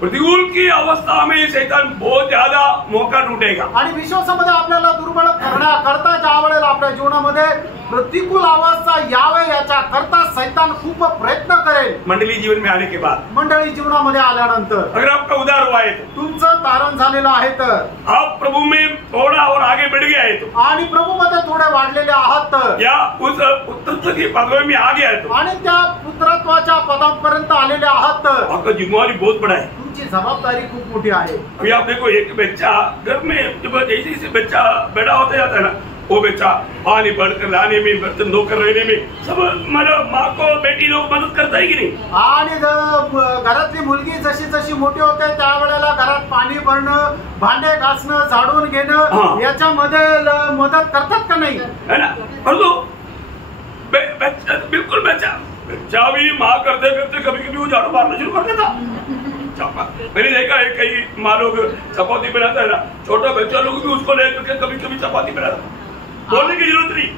प्रतिकूल की अवस्था में शैतान बहुत ज्यादा मौका ढूंढेगा। आणि विश्वासामध्ये आपल्याला दुर्बळ करण्याकरता ज्या वेळेला आपल्या जीवनामध्ये प्रतिकूल अवस्था यावे याच्या करता शैतान खूप प्रयत्न करेल। मंडली जीवन में आने के बाद, मंडळी जीवनामध्ये आल्यानंतर अगर आपका उद्धार हुआ है, तुमचं तारण झालेलं आहे तर, आप प्रभु में थोड़ा और आगे बढ़ गए आहे तो, आणि प्रभूमध्ये थोडे वाढलेले आहात तर, या उस पुत्रत्व की पदवी में आ गया है तो, आणि त्या पुत्रत्वाच्या पदापर्यंत आलेले आहात तर, आपका जिम्मेवारी बहुत बड़ा है, तुमची जबाबदारी खूप मोठी आहे। अभी आप देखो, एक बच्चा घर में जब जैसे बच्चा बड़ा होता जाता है ना, वो बेचा पानी भरकर लाने में, बर्तन धोकर रहने में सब मतलब माँ को बेटी लोग मदद करता है की नाही? आणि घरातली मुलगी जशी जशी मोठी होते त्यावेळेला घरात पाणी भरणं, भांडे घासणं, झाडून घेणं याच्यामध्ये मदत करतात का नाही? है ना? परंतु बिल्कुल बच्चा भी माँ करते करते कभी कभी वो झाड़ू मारना शुरू कर देता। मैंने देखा है कई माँ लोग चपाती बनाता है ना, छोटा बच्चा लोग भी उसको लेकर के कभी कभी चपाती बनाता। बोलने की जरूरत नहीं,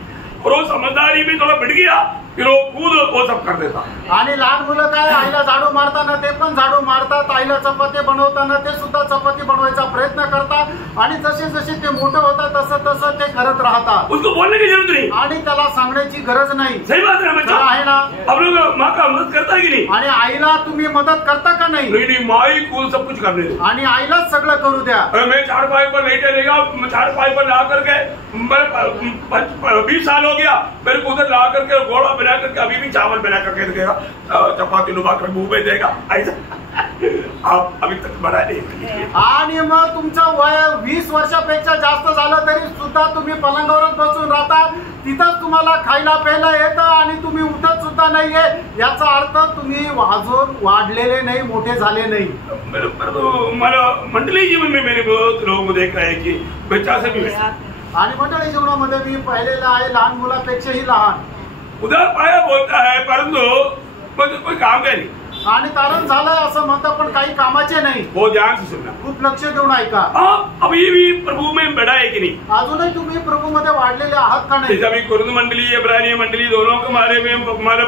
और वो समझदारी में थोड़ा बढ़ गया फिर वो खुद वो सब कर देता। आणि लहान मुलं काय आईला झाडू मारताना ते पण झाडू मारतात, आईला चपाती बनवताना ते सुद्धा चपाती बनवायचा प्रयत्न करतात आणि जसे जसे ते मोठे होतात तसं तसं ते करत राहतात। उसको बोलने की जरूरत नहीं आणि त्याला सांगण्याची गरज नाही। सही बात है बच्चा, आहे ना? आप लोग माँ का मदद करता है कि नहीं? आणि आईला तुम्ही मदत करता का नाही? नहीं माँ ही खुद सब कुछ करने दे, आणि आईलाच सगळं करू द्या। मैं चारपाई पर लेटे रहेगा, चारपाई पर ला करके 20 साल हो गया मेरे को उधर ला करके घोड़ा बना करके अभी भी चावल बना करके देगा, चपाती डुबा कर मुंह में देगा, ऐसा आप अभी तक बना नहीं। आणि मग तुमचं वय 20 वर्षापेक्षा जास्त झालं तरी सुद्धा तुम्ही पलंगावरच बसून राहता, तिथंच तुम्हाला खायला प्यायला येतं आणि तुम्ही उठत सुद्धा नाहीये। याचा अर्थ तुम्ही अजून वाढलेले नाही, मोठे झाले नाही। मला मंडली जीवन में मैंने बहुत लोगों को देखा है कि बच्चा से भी आणि मंडळी जीवनामध्ये मी पाहिलेलं आहे लहान मुलापेक्षाही लहान उधर पाया बोलता है परंतु मुझे कोई काम का नहीं, आणि तारण झालंय असं म्हणतात पण काही कामाचे नाही। वो ध्यान से सुनना, खूप लक्ष देऊन ऐका। अभी भी प्रभु में बड़ा है कि नहीं? अजूनही तुम्ही प्रभु मध्ये वाढलेले आहात का नाही? जैसे अभी कुर्द मंडली इब्रानी मंडली दोनों के बारे में हमारा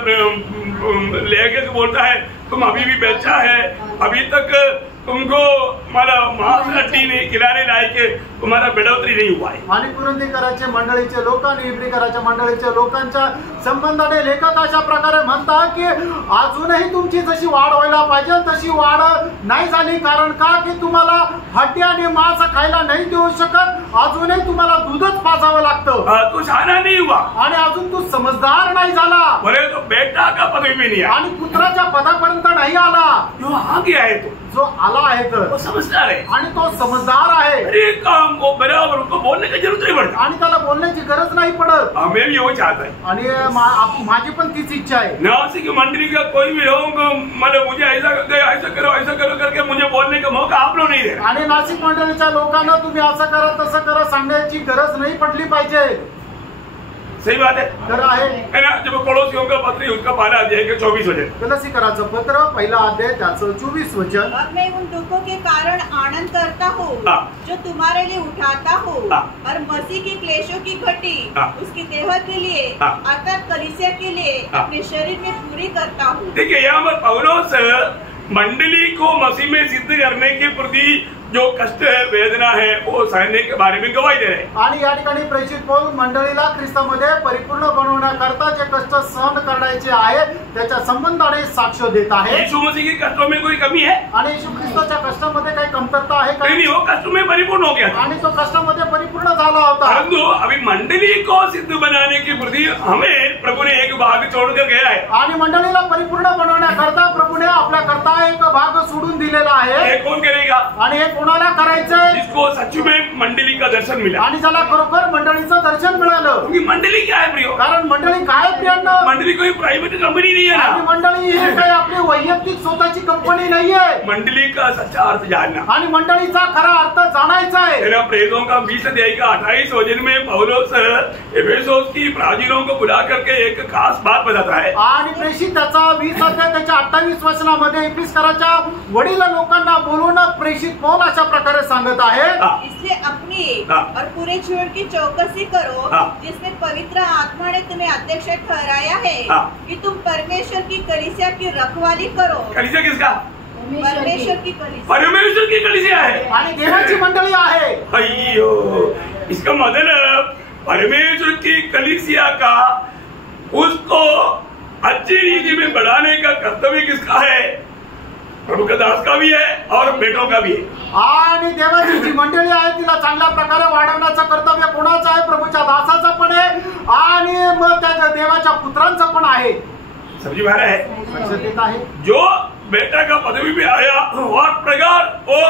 लेखक बोलता है तुम अभी भी बच्चा है, अभी तक तुमको हमारा मांस हड्डी नहीं खिलाने लायक तुम्हारा बढ़ोतरी नहीं हुआ है। आणि कुरुंदीकराचे मंडळीचे लोक आणि इब्रीकराच्या मंडळीच्या लोकांच्या संबंधाने लेखक अशा प्रकारे म्हणतात की अजूनही तुमची जशी वाढ व्हायला पाहिजे तशी वाढ नाही झाली। कारण का की तुम्हाला हड्डी आणि मांस खायला नाही देऊ शकत, अजूनही तुम्हाला दूधच पाजावं लागतं। तू शहाणा नहीं हुआ आणि अजून तू समजदार नाही झाला, बोले तो बेटा का पदवी में नहीं आया आणि पुत्राच्या पदापर्यंत नाही आला। जो आगे आए तो जो आला आहे तर वो समझदार है आणि तो समजदार आहे। अरे काम को बराबर उसको बोलने की जरूरत नहीं पड़ती आणि त्याला बोलण्याची गरज नाही पडत। मैं भी वो चाहता है आणि माझी पण तीच इच्छा आहे। नासिक मंडली का कोई भी लोग मतलब मुझे ऐसा करो करके मुझे बोलने का मौका आप लोग नहीं दे रहे। आणि नाशिक मंडळीच्या लोकांना तुम्ही असं करा तसं करा सांगण्याची गरज नाही पडली पाहिजे। सही बात है, खरं आहे ना? जब पड़ोसियों का पत्र उसका पहला अध्याय के 24 वचन, कलसीकराचं पत्र पहिला अध्याय त्याचं 24 वचन। अब मैं उन दुखों के कारण आनंद करता हूँ जो तुम्हारे लिए उठाता हूँ और मसीह की क्लेशों की घटी उसकी देह के लिए अर्थात कलीसिया के लिए अपने शरीर में पूरी करता हूँ। देखिए यहाँ पर पौलुस मंडली को मसीह में सिद्ध करने के प्रति जो कष्ट है वेदना है वो सहने के बारे में गवाही दे रहे हैं। आणि या ठिकाणी प्रेषित पौल मंडळीला ख्रिस्तामध्ये परिपूर्ण बनवण्याकरता जे कष्ट सहन करायचे आहे त्याच्या संबंधाने साक्ष देत आहे। यीशु मसीह के कष्टों में कोई कमी है? आणि येशू ख्रिस्ताच्या कष्टामध्ये काही कमतरता आहे का? नहीं, वो कष्ट में परिपूर्ण हो गया था आणि तो कष्टामध्ये परिपूर्ण झाला होता। परंतु अभी मंडली को सिद्ध बनाने के प्रति हमें प्रभु ने एक भाग छोड़कर गया है। आणि मंडळीला परिपूर्ण बनवण्याकरता प्रभूने आपल्या करता एक भाग सोडून दिलेला आहे। ये कौन करेगा? आणि हे कोणाला करायचंय? जिसको सच में मंडली का दर्शन मिला, आणि ज्याला खरोखर मंडळीचं दर्शन मिळालं। क्योंकि मंडली क्या है प्रियो? कारण मंडळी काय प्रियांना? मंडली कोई प्राइवेट कंपनी नहीं है आणि ना। मंडळी ही काही आपली वैयक्तिक स्वतःची कंपनी नाहीये। मंडली का सच्चा अर्थ जानना आणि मंडळीचा खरा अर्थ जाणायचा आहे। तेरा प्रेरितों का 20 अध्याय का 28 वचन में पौलुस एफेसोस की प्राचीनों को बुला करके एक खास बात बताता है। आणि प्रेषित त्याचा 20 अध्याय त्याच्या 28 वचनामध्ये एफिसकराच्या वडील लोकांना बोलवून प्रेषित पौल अशा प्रकारे सांगत आहे। इसलिए अपनी और पूरे जीवन की चौकसी करो जिसमें पवित्र आत्मा ने तुम्हें अध्यक्ष ठहराया है कि तुम परमेश्वर की कलीसिया की रखवाली करो। कलीसिया किसका? परमेश्वर की कलीसिया। परमेश्वर की कलीसिया है आणि देवाची मंडळी आहे। अय्यो, इसका मतलब परमेश्वर की कलीसिया का उसको अच्छी रीति में बढ़ाने का कर्तव्य किसका है? प्रभु का दास का भी है और बेटों का भी है। आणि देवाची जी मंडळी आहे तिला चांगल्या प्रकारे वाढवण्याचं कर्तव्य कोणाचं आहे? प्रभूच्या दासाचं पण आहे आणि मग त्या देवाच्या पुत्रांचं पण आहे। समझी बात है? लक्षात आहे जो बेटा का पदवी में आया वह प्रकार वो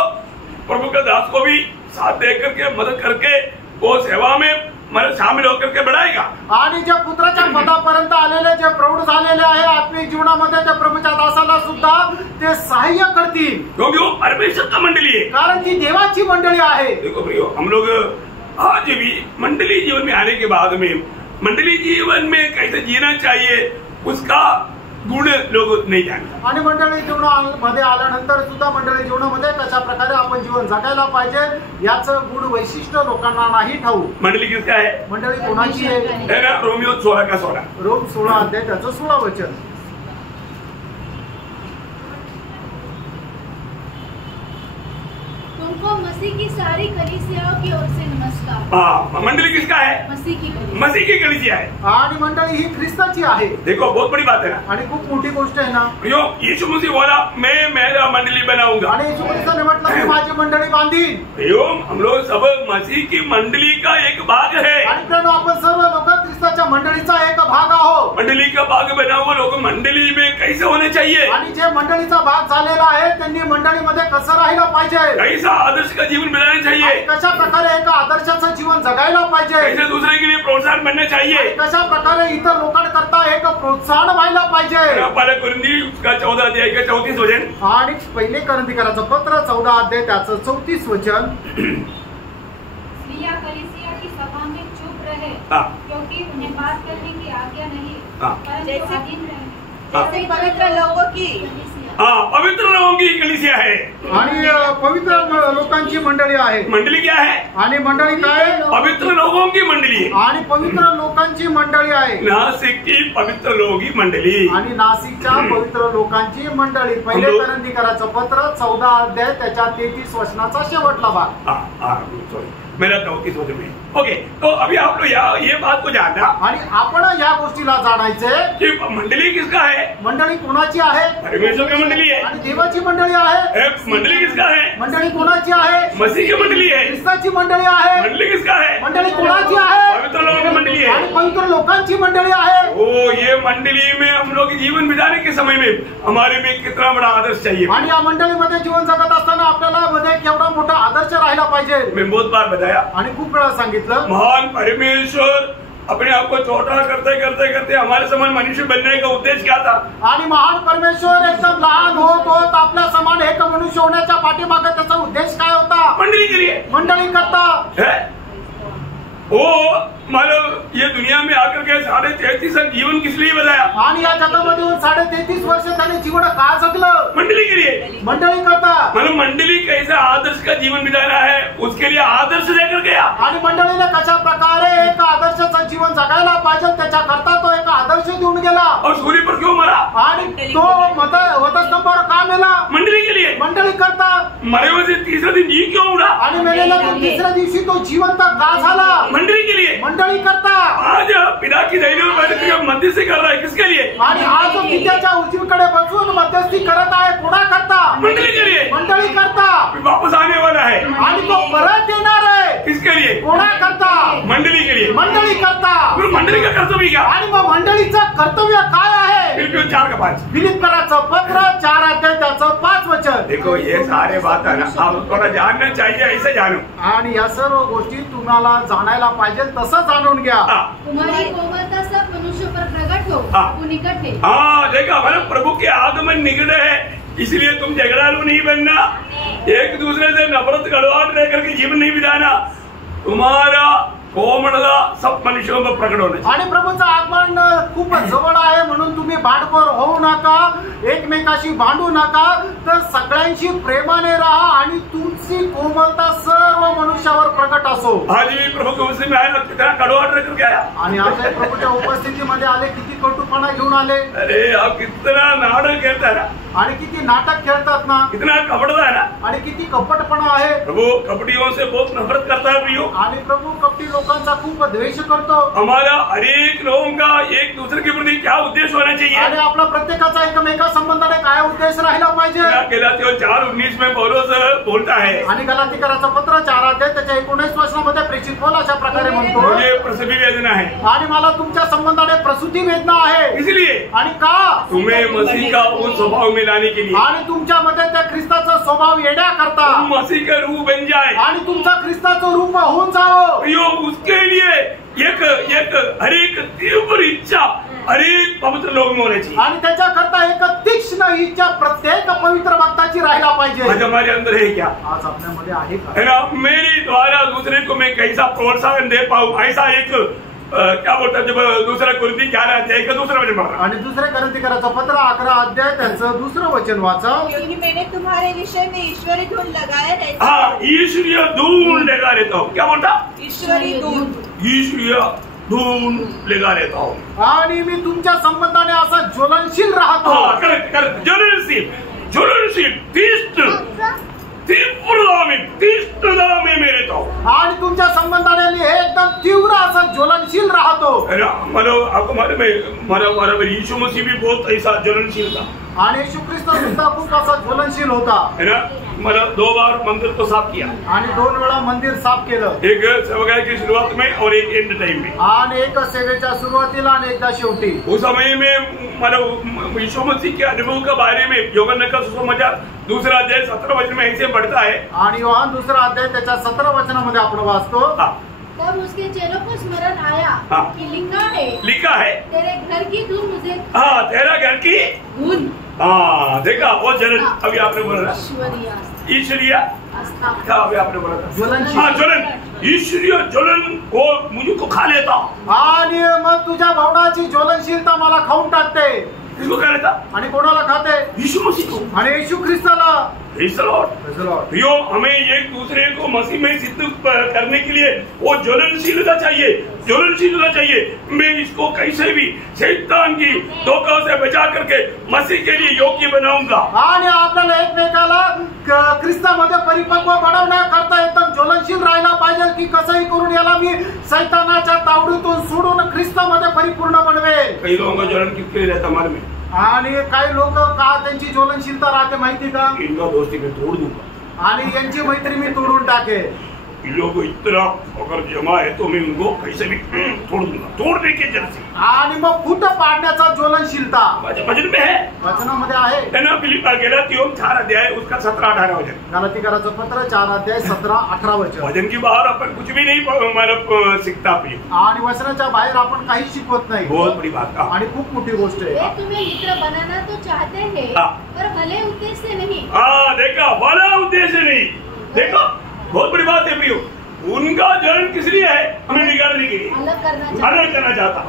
प्रभु का दास को भी साथ दे करके मदद करके वो सेवा में मतलब शामिल होकर के बढ़ाएगा। आणि जे पुत्राच्या पदापर्यंत आलेले जे प्रौढ झालेले आहे आत्मिक जीवनामध्ये त्या प्रभूच्या दासाला सुद्धा ते सहाय्य करतील, क्योंकि वो परमेश्वर का मंडली है, कारण ती देवाची मंडळी आहे। देखो प्रियो, हम लोग आज भी मंडली जीवन में आने के बाद में मंडली जीवन में कैसे जीना चाहिए उसका गुण लोग नहीं जानते। आणि मंडळी जीवनामध्ये आल्यानंतर सुद्धा मंडळी जीवनामध्ये कशा प्रकारे आपण जीवन जगायला पाहिजे याचं गुण वैशिष्ट्य लोकांना नाही ठाऊक। मंडली किसका है? मंडळी कोणाची आहे ना? रोमियो 16 का 16, रोम 16 अध्याय त्याचं 16 वचन। तुमको मसीह की सारी कलीसियाओं की ओर से नमस्कार। हाँ, मंडली किसका है? मसीह की कलीसिया। मसीह की कलीसिया है। आणि मंडळी ही ख्रिस्ताची आहे। देखो बहुत बड़ी बात है ना, आणि खूप मोठी गोष्ट आहे ना। प्रियो, यीशु मसीह बोला मैं मेरा मंडली बनाऊंगा, आणि येशू ख्रिस्ताने म्हटलं मी माझी मंडळी बांधीन। प्रियो, हम लोग सब मसीह की मंडली का एक भाग है। आणि प्रियो, आपण सर्व लोक ख्रिस्ताच्या मंडळीचा एक भाग आहोत। मंडली का भाग बना हुआ लोग मंडली में कैसे होने चाहिए, आणि जे मंडळीचा भाग झालेला आहे त्यांनी मंडळीमध्ये कसं राहिलं पाहिजे, कैसा आदर्श का जीवन बिताना चाहिए, आणि कशा प्रकारे एका आदर्शाचं जीवन जगायला पाहिजे, कैसे दूसरे के लिए प्रोत्साहन बनना चाहिए, आणि कशा प्रकारे इतर लोकांकरता एक प्रोत्साहन व्हायला पाहिजे। पहला कुरिन्थी उसका 14 अध्याय का 34 वचन, आणि पहिले कोरिन्थीकराचं पत्र 14 अध्याय त्याचं 34 वचन। स्त्रियां कलीसिया की सभा में चुप रहे, हाँ। क्योंकि उन्हें बात करने की आज्ञा नहीं, हाँ। परंतु जैसे- अधीन रहे। जैसे पवित्र लोगों की हाँ, पवित्र लोगों की कलीसिया है। आणि पवित्र लोकांची मंडळी आहे। मंडली क्या है? आणि मंडळी काय? पवित्र लोगों की मंडली है। आणि पवित्र लोकांची मंडळी आहे। नासिक की पवित्र लोगों की मंडली, आणि नाशिकच्या पवित्र लोकांची मंडळी। पहिले कोरिन्थीकराचं पत्र 14 अध्याय त्याच्या 33 वचनाचा शेवटला भाग। सॉरी, मेरा 34 वचन में। ओके, तो अभी आप लोग ये बात को जानना, आणि आपण या गोष्टीला जाणायचे कि मंडली किसका है? मंडळी कोणाची आहे? परमेश्वर की मंडली है। आणि देवाची मंडळी आहे। मंडली किसका है? मंडळी कोणाची आहे? मसीह की मंडली है। ख्रिस्ताची मंडळी आहे। मंडली किसका है? मंडळी कोणाची आहे? पवित्र लोगों की मंडली आणि है। पवित्र लोकांची मंडळी आहे। ओ, ये मंडली में हम लोग जीवन बिताने के समय में हमारे में कितना बड़ा आदर्श चाहिए। आणि या मंडळीमध्ये जीवन जगत असताना आपल्याला मध्ये केवढा मोठा आदर्श राहिला पाहिजे। मैं बहुत बार बताया, आणि खूप वेळा सांगितलं महान परमेश्वर अपने आप को छोटा करते करते करते हमारे समान मनुष्य बनने का उद्देश्य क्या था? आणि महान परमेश्वर एकदम लहान होत होत आपल्या समान एक मनुष्य होण्याच्या पाठीमागे त्याचा उद्देश काय होता? मंडली के लिए मंडळी करता है। वो मतलब ये दुनिया में आकर के 33.5 साल जीवन किस लिए बताया? आणि या जगामध्ये 33.5 वर्ष त्याने जीवन का जगलं? मंडली के लिए। मंडळी करता। मतलब मंडली कैसा आदर्श का जीवन बिताना है उसके लिए आदर्श लेकर गया। आणि मंडळीने कशा प्रकारे एक आदर्शाचं जीवन जगायला पाहिजे त्याच्या करता तो एक आदर्श देऊन गेला। और सूर्य पर क्यों मरा? आणि तो वधस्तंभावर का मेला? मंडली के लिए। मंडळी करता। मरे हुए से तीसरे दिन जी क्यों उड़ा? आणि मेलेला तिसऱ्या दिवशी तो जिवंत का झाला? मंडली के लिए। मंडळी करता। आज पिता की दैनी में बैठ कर मध्यस्थी कर रहा है, किसके लिए? आणि आज तो पित्याच्या उजवीकडे बसून मध्यस्थी करत आहे कोणा करता? मंडली के लिए। मंडळी करता। वापस आने वाला है, आणि तो परत येणार आहे किसके लिए? कोणा करता? मंडली के लिए। मंडळी करता। फिर मंडली का कर्तव्य क्या? आणि मग मंडळीचं कर्तव्य काय आहे? फिलिपियों 4 का 5। फिलिप्पीकराचं पत्र 4 अध्याय त्याचं 5 वचन। देखो ये सारे बात है ना, आप थोड़ा जानना चाहिए, ऐसे जानो। आणि या सर्व गोष्टी तुम्हाला जाणायला पाहिजे तसं जाणून घ्या। तुम्हारी कोमलता सब मनुष्य पर प्रकट हो, हाँ। वो निकट है। हाँ, देखा मतलब प्रभु के आगमन निकट है, इसलिए तुम झगड़ालू नहीं बनना, एक दूसरे से नफरत गड़वाट रह करके जीवन नहीं बिताना, तुम्हारा कोमलता सब मनुष्यों में प्रकट होना चाहिए। आणि प्रभूचं आगमन खूप जवळ आहे म्हणून तुम्ही भांडखोर होऊ नका, एकमेकाशी भांडू नका, तर सगळ्यांशी प्रेमाने राहा आणि तुमची कोमलता सर्व मनुष्यावर प्रकट असो। आज भी प्रभु के उपस्थिति में आया, कितना कड़वाट रह करके आया। आणि आज प्रभूच्या उपस्थितीमध्ये आले, किती कटुपणा घेऊन आले, अरे आप कितना नाटक खेलता है ना, आणि किती नाटक खेळतात ना, कितना कपड़ता है ना। आणि किती कपटपणा आहे। प्रभु कपटियों से बहुत नफरत करता है प्रियो। आणि प्रभू कपटी लोकांचा खूप द्वेष करतो। हमारा हर एक लोगों का एक दूसरे के प्रति क्या उद्देश्य होना चाहिए? आणि आपला प्रत्येकाचा एकमेका संबंधाने काय उद्देश राहिला पाहिजे? गलातियों 4:19 में पौलुस बोलता है, आणि गलातीकराचं पत्र 4 अध्याय त्याच्या 19 वचनामध्ये प्रेषित पौल अशा प्रकारे म्हणतो, मुझे प्रसवी वेदना है, आणि मला तुमच्या संबंधाने प्रसूती वेदना आहे। इसलिए आणि का? तुम्हें मसीह का उस स्वभाव में लाने के लिए, आणि तुमच्यामध्ये त्या ख्रिस्ताचा स्वभाव येण्या करता, तुम मसीह का रूप बन जाए। आणि तुमचा ख्रिस्ताचं रूप होऊन जावं, प्रियो, उसके लिए एक हर एक तीव्र इच्छा हर एक पवित्र लोग में होनी चाहिए। आणि त्याच्याकरता एक तीक्ष्ण इच्छा प्रत्येक पवित्र भक्ताची राहायला पाहिजे। आज हमारे अंदर है क्या? आज आपल्यामध्ये आहे का? है ना, मेरे द्वारा दूसरे को मैं कैसा प्रोत्साहन दे पाऊं, ऐसा एक क्या बोलता है, जब दूसरा कुरिन्थी 11 अध्याय का दूसरा वचन पढ़ रहा। आणि दुसरे कोरिन्थीकराचं पत्र 11 अध्याय त्याचं दुसरं वचन वाचा। क्योंकि मैंने तुम्हारे विषय में ईश्वरी धूल लगाया रहती है। हाँ, ईश्वरीय धूल लगा रहता हूँ। क्या बोलता? ईश्वरी धूल, ईश्वरीय धूल लगा रहता हूँ। आणि मी तुमच्या संबंधाने असा ज्वलनशील राहतो। हाँ, करेक्ट करेक्ट, ज्वलनशील तीक्ष्णता में मैं रहता हूँ। आणि तुमच्या संबंधाने मी एकदम तीव्र असं ज्वलनशील राहतो। आपको मालूम है, हमारा यीशु मसीह भी बहुत ऐसा ज्वलनशील था। आणि येशू ख्रिस्त सुद्धा खूप असा ज्वलनशील होता। है ना, मतलब 2 बार मंदिर को साफ किया आणि 2 वेळा मंदिर साफ केलं, एक सेवकाई की शुरुआत में और एक एंड टाइम में। आणि एक सेवेच्या सुरुवातीला आणि एकदा शेवटी। उस समय में मतलब यीशु मसीह के अनुभव के बारे में यूहन्ना का सुसमाचार दूसरा अध्याय 17 वचन में ऐसे बढ़ता है। आणि योहान दूसरा अध्याय त्याच्या 17 वचनामध्ये आपण वाचतो। तब उसके चेलों को स्मरण आया कि लिखा है तेरे घर की धूल मुझे, हाँ, तेरा घर की धूल। हाँ, देखा वो जलन, अभी आपने बोला ईश्वरीय आस्था, क्या अभी आपने बोला था? ज्वलनशील। हाँ, ज्वलन, ईश्वरीय ज्वलन वो मुझको खा लेता। आणि मग तुझ्या भावनाची ज्वलनशीलता मला खाऊन टाकते। किसको खा लेता? आणि कोणाला खाते? यीशु मसीह को। आणि येशू ख्रिस्ताला। Praise the Lord. प्रियो, हमें एक दूसरे को मसीह में सिद्ध करने के लिए वो ज्वलनशीलता चाहिए। मैं इसको कैसे भी शैतान की धोखा से बचा करके मसीह के लिए योग्य बनाऊंगा। आणि आपल्याला एकमेकाला ख्रिस्तामध्ये परिपक्व बनवण्याकरता एकदम ज्वलनशील राहायला पाहिजे की कसंही करून याला मी सैतानाच्या तावडीतून सोडून ख्रिस्तामध्ये परिपूर्ण बनवेल। कई लोगों का ज्वलन किसके लिए रहता मालूम है? आणि काही लोक का त्यांची ज्वलनशीलता राहते माहिती का? इनका दोस्ती मैं तोड़ दूंगा आणि यांची मैत्री मी तोडून टाके। इन लोगों को इतना अगर जमा है तो मैं उनको कैसे भी तोड़ दूंगा, तोड़ने के जल से। आणि मग फूट पाडण्याचा ज्वलनशीलता वचन में है, वचनामध्ये आहे। ना, फिलिप्पी गलातियों 4 अध्याय उसका 17-18 वचन। गलातीकराचं पत्र 4 अध्याय 17-18 वचन। वचन की बाहर अपन कुछ भी नहीं मतलब सीखता प्रिय, आणि वचनाच्या बाहेर आपण काही शिकवत नाही। बहुत बड़ी बात है आणि खूप मोठी गोष्ट आहे। वे तुम्हें मित्र बनाना तो चाहते हैं पर भले उद्देश्य से नहीं। हाँ, देखा, भला उद्देश्य नहीं। देखो, बहुत बड़ी बात है प्रियो, उनका जलन किस लिए है? हमें बिगाड़ने के लिए, अलग करना चाहता।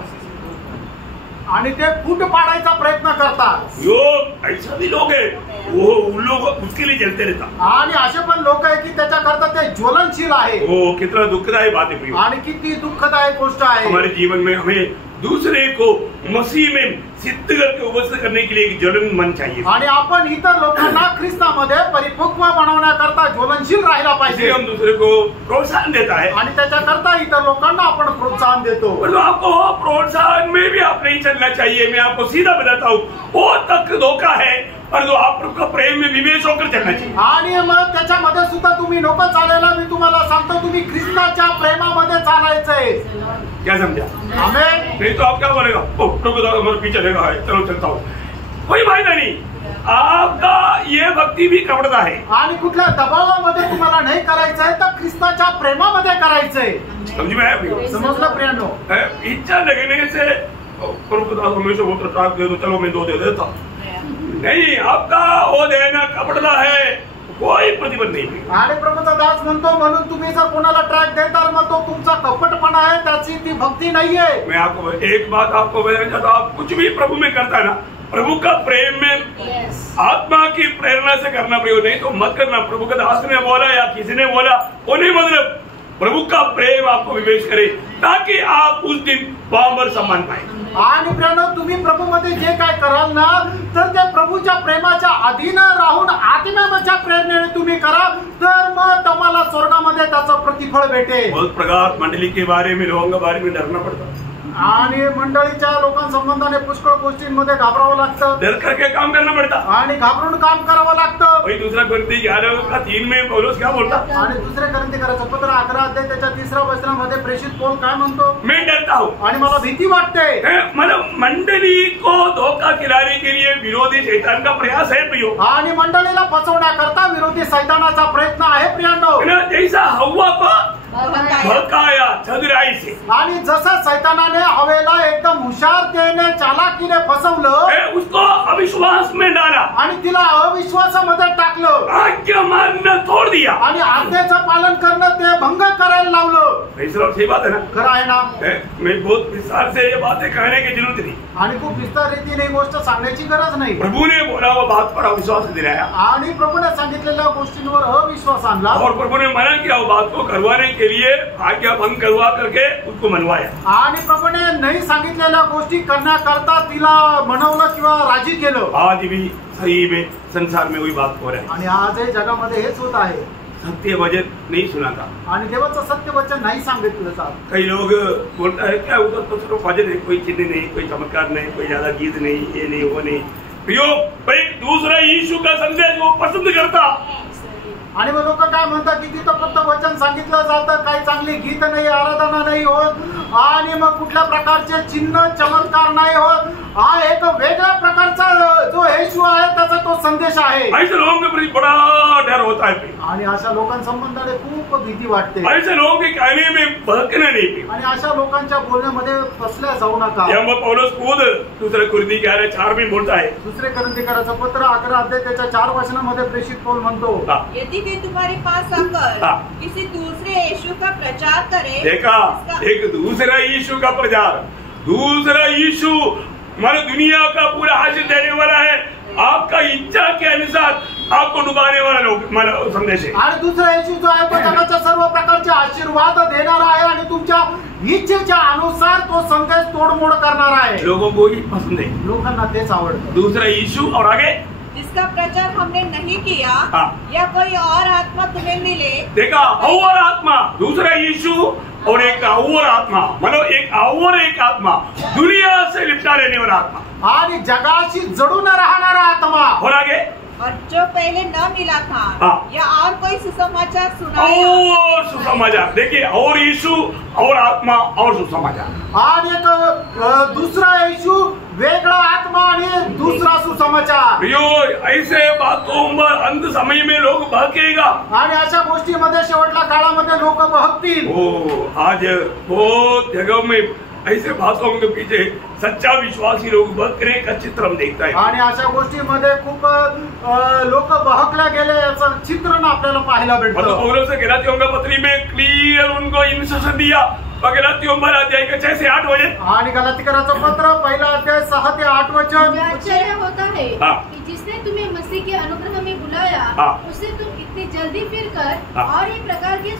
आणि ते फूट पाडायचा प्रयत्न करतात। यो ऐसा भी लोग है, वो उन लोग उसके लिए जलते रहता। आणि असे पण लोक आहे की त्याच्याकरता ते ज्वलनशील आहे। वो कितना दुखदायक बात है प्रियो, आणि किती दुःखदायक गोष्ट आहे। हमारे जीवन में हमें दूसरे को मसीह में सिद्ध करके उपस्थित करने के लिए एक ज्वलन मन चाहिए। आणि आपण इतर लोकांना ख्रिस्तामध्ये परिपक्व बनवण्याकरता ज्वलनशील राहायला पाहिजे। हम दूसरे को प्रोत्साहन देता है आणि त्याच्याकरता इतर लोकांना आपण प्रोत्साहन देतो। तो आपको प्रोत्साहन में भी आप नहीं चलना चाहिए। मैं आपको सीधा बताता हूँ, वो तक धोखा है, और जो आपका प्रेम में विवेश होकर चलना चाहिए। आणि मग त्याच्यामध्ये सुद्धा तुम्ही नको चालायला मी तुम्हाला सांगतो, तुम्ही ख्रिस्ताच्या प्रेमामध्ये चालायचंय। क्या समझा? आमेन। नहीं तो आप क्या बोलेगा? हमारे पीछे चलेगा, चलो चलता हूँ, कोई फायदा नहीं। आपका ये भक्ति भी कपड़ा है। आणि कुठल्या दबावामध्ये तुम्हाला नाही करायचंय, तर ख्रिस्ताच्या प्रेमामध्ये करायचंय। समझ में आया? समजलं प्रियांनो? इच्छा लगने से प्रभुदास हमेशा बोलता ट्राक दे दो, चलो मैं 2 दे देता। नहीं, आपका वो देना कपड़ा है, कोई प्रतिबंध नहीं। आणि प्रभूचा दास म्हणतो म्हणून तुम्ही जर कोणाला ट्रॅक देता मग तो तुमचा कपटपणा आहे, त्याची ती भक्ती नाहीये। मैं आपको एक बात आपको बताना चाहता हूँ, आप कुछ भी प्रभु में करता है ना, प्रभु का प्रेम में आत्मा की प्रेरणा से करना प्रयोग, नहीं तो मत करना। प्रभु का दास ने बोला या किसी ने बोला, वो नहीं, मतलब प्रभु का प्रेम आपको विवेश करे ताकि आप उस दिन वहां पर सम्मान पाए। आणि प्रियांनो, तुम्ही प्रभूमध्ये जे काय कराल ना, तर ते प्रभूच्या प्रेमाच्या अधीन राहून आत्म्याच्या प्रेरणेने तुम्ही करा, तर मग तुम्हाला स्वर्गामध्ये त्याचं प्रतिफळ भेटेल। बहुत प्रकार मंडली के बारे में, लोगों के बारे में डरना पड़ता है। आणि मंडळीच्या लोकांसंबंधाने पुष्कळ गोष्टींमध्ये घाबरावं लागतं, डर करके काम करना पड़ता। आणि घाबरून काम करावं लागतं। वही दूसरा कोरिन्थी 11:3 में पौलुस क्या बोलता? आणि दुसरे कोरिन्थीकराचं पत्र 11 अध्याय त्याच्या 3ऱ्या वचनामध्ये प्रेषित पौल काय म्हणतो? मैं डरता हूँ आणि मला भीती वाटते। मतलब मंडली को धोखा खिलाने के लिए विरोधी शैतान का प्रयास है प्रियो। आणि मंडळीला फसवण्याकरता विरोधी सैतानाचा प्रयत्न आहे प्रियांनो। जैसा हव्वा को भकाया चतुराई से। आणि जसं सैतानाने हवेला एकदम हुशारतेने चालाकीने फसवलं, उसको अविश्वास में डाला आणि तिला अविश्वासामध्ये टाकलं, आज्ञा मानना छोड़ दिया आणि आज्ञेचं पालन करणं ते भंग करायला लावलं. सही बात है ना? खरं आहे ना? मैं बहुत विस्तार से ये बातें कहने की जरूरत नहीं, आणि खूप विस्तार रीतीने ही गोष्ट सांगण्याची गरज नाही. प्रभु ने बोला वो बात पर अविश्वास दिलाया, आणि प्रभूने सांगितलेल्या गोष्टींवर अविश्वास आणला, और प्रभु ने मना किया वो बात को करवाने के लिए आज्ञा भंग करवा करके उसको मनवाया. आणि प्रभूने नाही सांगितलेल्या गोष्टी करण्याकरता तिला मनवलं किंवा राजी केलं. आज भी सही में संसार में वही बात हो रहा है. आणि आजही जगामध्ये हेच होत आहे. सत्य वचन नहीं सुनाता, आणि देवाचं सत्य वचन नाही सांगितलं जात. कई लोग बोलता है क्या उधर तो सिर्फ भजन है, कोई चिन्ह नहीं, कोई चमत्कार नहीं, कोई ज्यादा गीत नहीं, ये नहीं वो नहीं. प्रियो भाई दूसरा यीशु का संदेश वो पसंद करता. आणि मग लोक काय म्हणतात की तिथं फक्त वचन सांगितलं जातं, काही चांगली गीत नाही, आराधना नाही होत, आणि मग कुठल्या प्रकारचे चिन्ह चमत्कार नाही होत. हा एक वेगळ्या प्रकारचा जो येशू आहे त्याचा तो संदेश आहे. ऐसे लोगों के प्रति बड़ा डर होता है. आणि अशा लोकांसंबंधाने खूप भीती वाटते. ऐसे लोगों के कहने में बहकना नहीं. आणि अशा लोकांच्या बोलण्यामध्ये फसल्या जाऊ नका. यहाँ पौलुस खुद दूसरे कुरिन्थी 11:4 में बोलता है. दुसरे कोरिन्थीकराचं पत्र 11 अध्याय त्याच्या 4 वचनामध्ये प्रेषित पौल म्हणतो, यदि वे तुम्हारे पास आकर किसी दूसरे यीशु का प्रचार करे. देखा, एक दूसरा यीशु का प्रचार, दूसरा यीशु मानो दुनिया का पूरा हासिल देने वाला है, आपका इच्छा के अनुसार आपको डुबाने वाला लोग मानो संदेश है. आणि दुसरा येशू जो आहे तो जगाच्या सर्व प्रकारचे आशीर्वाद देणारा आहे, आणि तुमच्या इच्छेच्या अनुसार तो संदेश तोडमोड करणारा आहे. लोगों को ही पसंद है, लोकांना तेच आवडतं. दूसरा यीशु. और आगे जिसका प्रचार हमने नहीं किया या कोई और आत्मा तुम्हें मिले. देखा, और आत्मा, दूसरा यीशु और एक और आत्मा, मतलब एक और एक आत्मा, दुनिया से लिपटा लेने वाला आत्मा, आणि जगाशी जडून राहणारा आत्मा. और आगे और जो पहले न मिला था या और कोई सुसमाचार सुनाया. और सुसमाचार. देखिए, और यीशु और आत्मा और सुसमाचार. आणि एक दुसरा येशू, वेगळा आत्मा आणि दुसरा सुसमाचार. प्रियो, ऐसे बातों पर अंत समय में लोग बहकेगा. आणि अशा गोष्टीमध्ये शेवटल्या काळामध्ये लोक बहकतील. आज बहुत जगह में ऐसे बातों के पीछे सच्चा विश्वासी लोग बहकने का चित्र हम देखता है. आणि अशा गोष्टीमध्ये खूप लोक बहकल्या गेले याचं चित्रण आपल्याला पाहायला मतलब भेटतं. पौलुस से गलातियों का पत्री में क्लियर उनको इंस्ट्रक्शन दिया. गलातियों 12 अध्याय के 6 से 8 वचन. आणि गलातीकराचं पत्र 1 अध्याय 6 ते 8 वचन. मुझे आश्चर्य होता है कि जिसने तुम्हें मसीह के अनुग्रह में बुलाया, उससे तुम इतनी जल्दी फिरकर और ये प्रकार के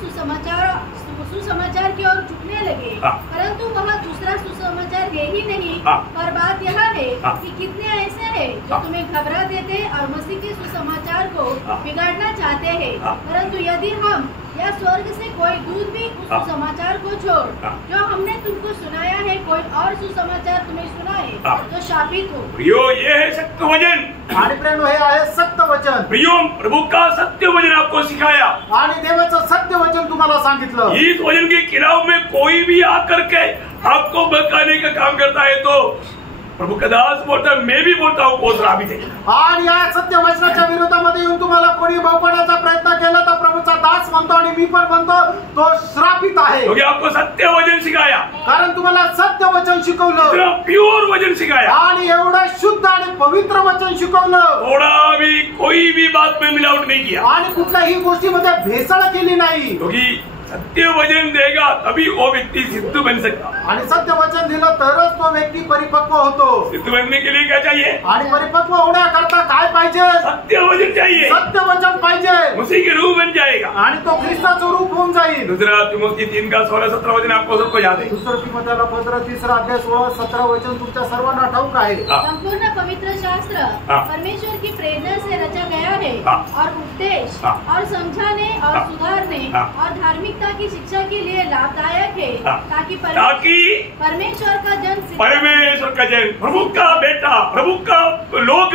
सुसमाचार की ओर झुकने लगे. परंतु वह दूसरा सुसमाचार यही नहीं, पर बात यह है कि कितने ऐसे हैं जो तुम्हें घबरा देते और मसीह के सुसमाचार को बिगाड़ना चाहते हैं. परंतु यदि हम या स्वर्ग से कोई दूत भी उस सुसमाचार को छोड़ जो हमने तुमको सुनाया है, कोई और सुसमाचार तुम्हें सुनाए, तो शापित हो. प्रियो, ये है सत्य वचन. आणि प्रेम हे आहे सत्य वचन. प्रियो, प्रभु का सत्य वचन आपको सिखाया, आणि देवाचं सत्य वचन तुम्हाला सांगितलं. इस वचन के खिलाफ में कोई भी आकर के आपको बहकाने का काम करता है तो प्रभु का दास बोलता है, मैं भी बोलता हूँ, वो श्रापित है. आणि या सत्य वचनाच्या विरोधामध्ये येऊन तुम्हाला कोणी बळकावण्याचा प्रयत्न केला तर प्रभूचा दास म्हणतो आणि मी पण म्हणतो तो श्रापित आहे. क्योंकि आपको सत्य वचन सिखाया, कारण तुम्हाला सत्य वचन शिकवलं, इतना प्योर वचन सिखाया, आणि एवढं शुद्ध आणि पवित्र वचन शिकवलं, थोड़ा भी कोई भी बात में मिलावट नहीं किया, आणि कुठल्याही गोष्टीमध्ये भेसळ केली नाही. क्योंकि सत्य वचन देगा तभी वो व्यक्ति सिद्ध बन सकता. आणि सत्य वचन दिलं तरच तो व्यक्ती परिपक्व होतो. सिद्ध बनने के लिए क्या चाहिए? आणि परिपक्व होण्याकरता काय पाहिजे? सत्य वचन चाहिए. सत्य वचन पाहिजे. उसी के रूप बन जाएगा आणि तो ख्रिस्ताचं रूप होऊन जाईल. दूसरा तिमोथी 3 का 16-17 वचन आपको सबको याद है. दुसरं तिमोथेला पत्र 3 अध्याय 16-17 वचन तुमच्या सर्वांना ठाऊक आहे. संपूर्ण पवित्र शास्त्र परमेश्वर की प्रेरणा से रचा गया है और उपदेश और समझाने और सुधारने और धार्मिकता की शिक्षा के लिए लाभदायक है, ताकि परमेश्वर का जन, प्रभु का बेटा, प्रभु का लोग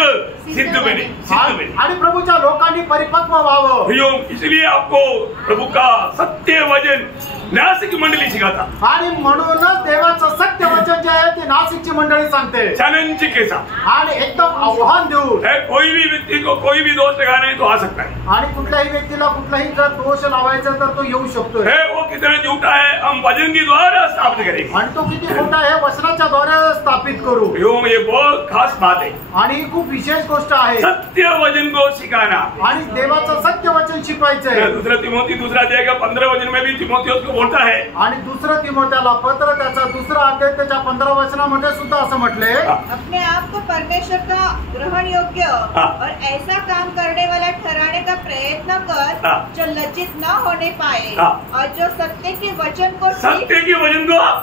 सिद्ध बने. आणि प्रभूच्या लोकांनी परिपक्व व्हावं. इसलिए आपको प्रभु का सत्य वचन नासिक मंडली सिखाता आणि म्हणूनच देवाचं सत्य वचन जे आहे ते नाशिकची मंडळी सांगते चैलेंज के साथ आणि एकदम आव्हान देऊन कोई भी व्यक्ति को कोई भी दोष लगाना है तो आ सकता है आणि कुठल्याही व्यक्तीला कुठलाही जर दोष लावायचा तर तो येऊ शकतोय वो कितना झूठा है हम वचन के द्वारा स्थापित करेंगे आणि तो किती खोटा आहे वचनाच्या द्वारे स्थापित करू ये बहुत खास बात है आणि ही खूप विशेष गोष्ट आहे सत्य वचन को सिखाना आणि देवाचं सत्य वचन शिकवायचंय दूसरा तिमोथी 2 अध्याय का 15 वचन में भी तिमोथी उसको बोलता है आणि दुसरं तिमोथ्याला पत्र त्याचा 2 अध्याय त्याच्या 15 वचनामध्ये सुद्धा असं म्हटलंय अपने आप को परमेश्वर का ग्रहण योग्य और ऐसा काम करने वाला ठहराने का प्रयत्न कर जो लज्जित न होने पाए और जो सत्य के वचन को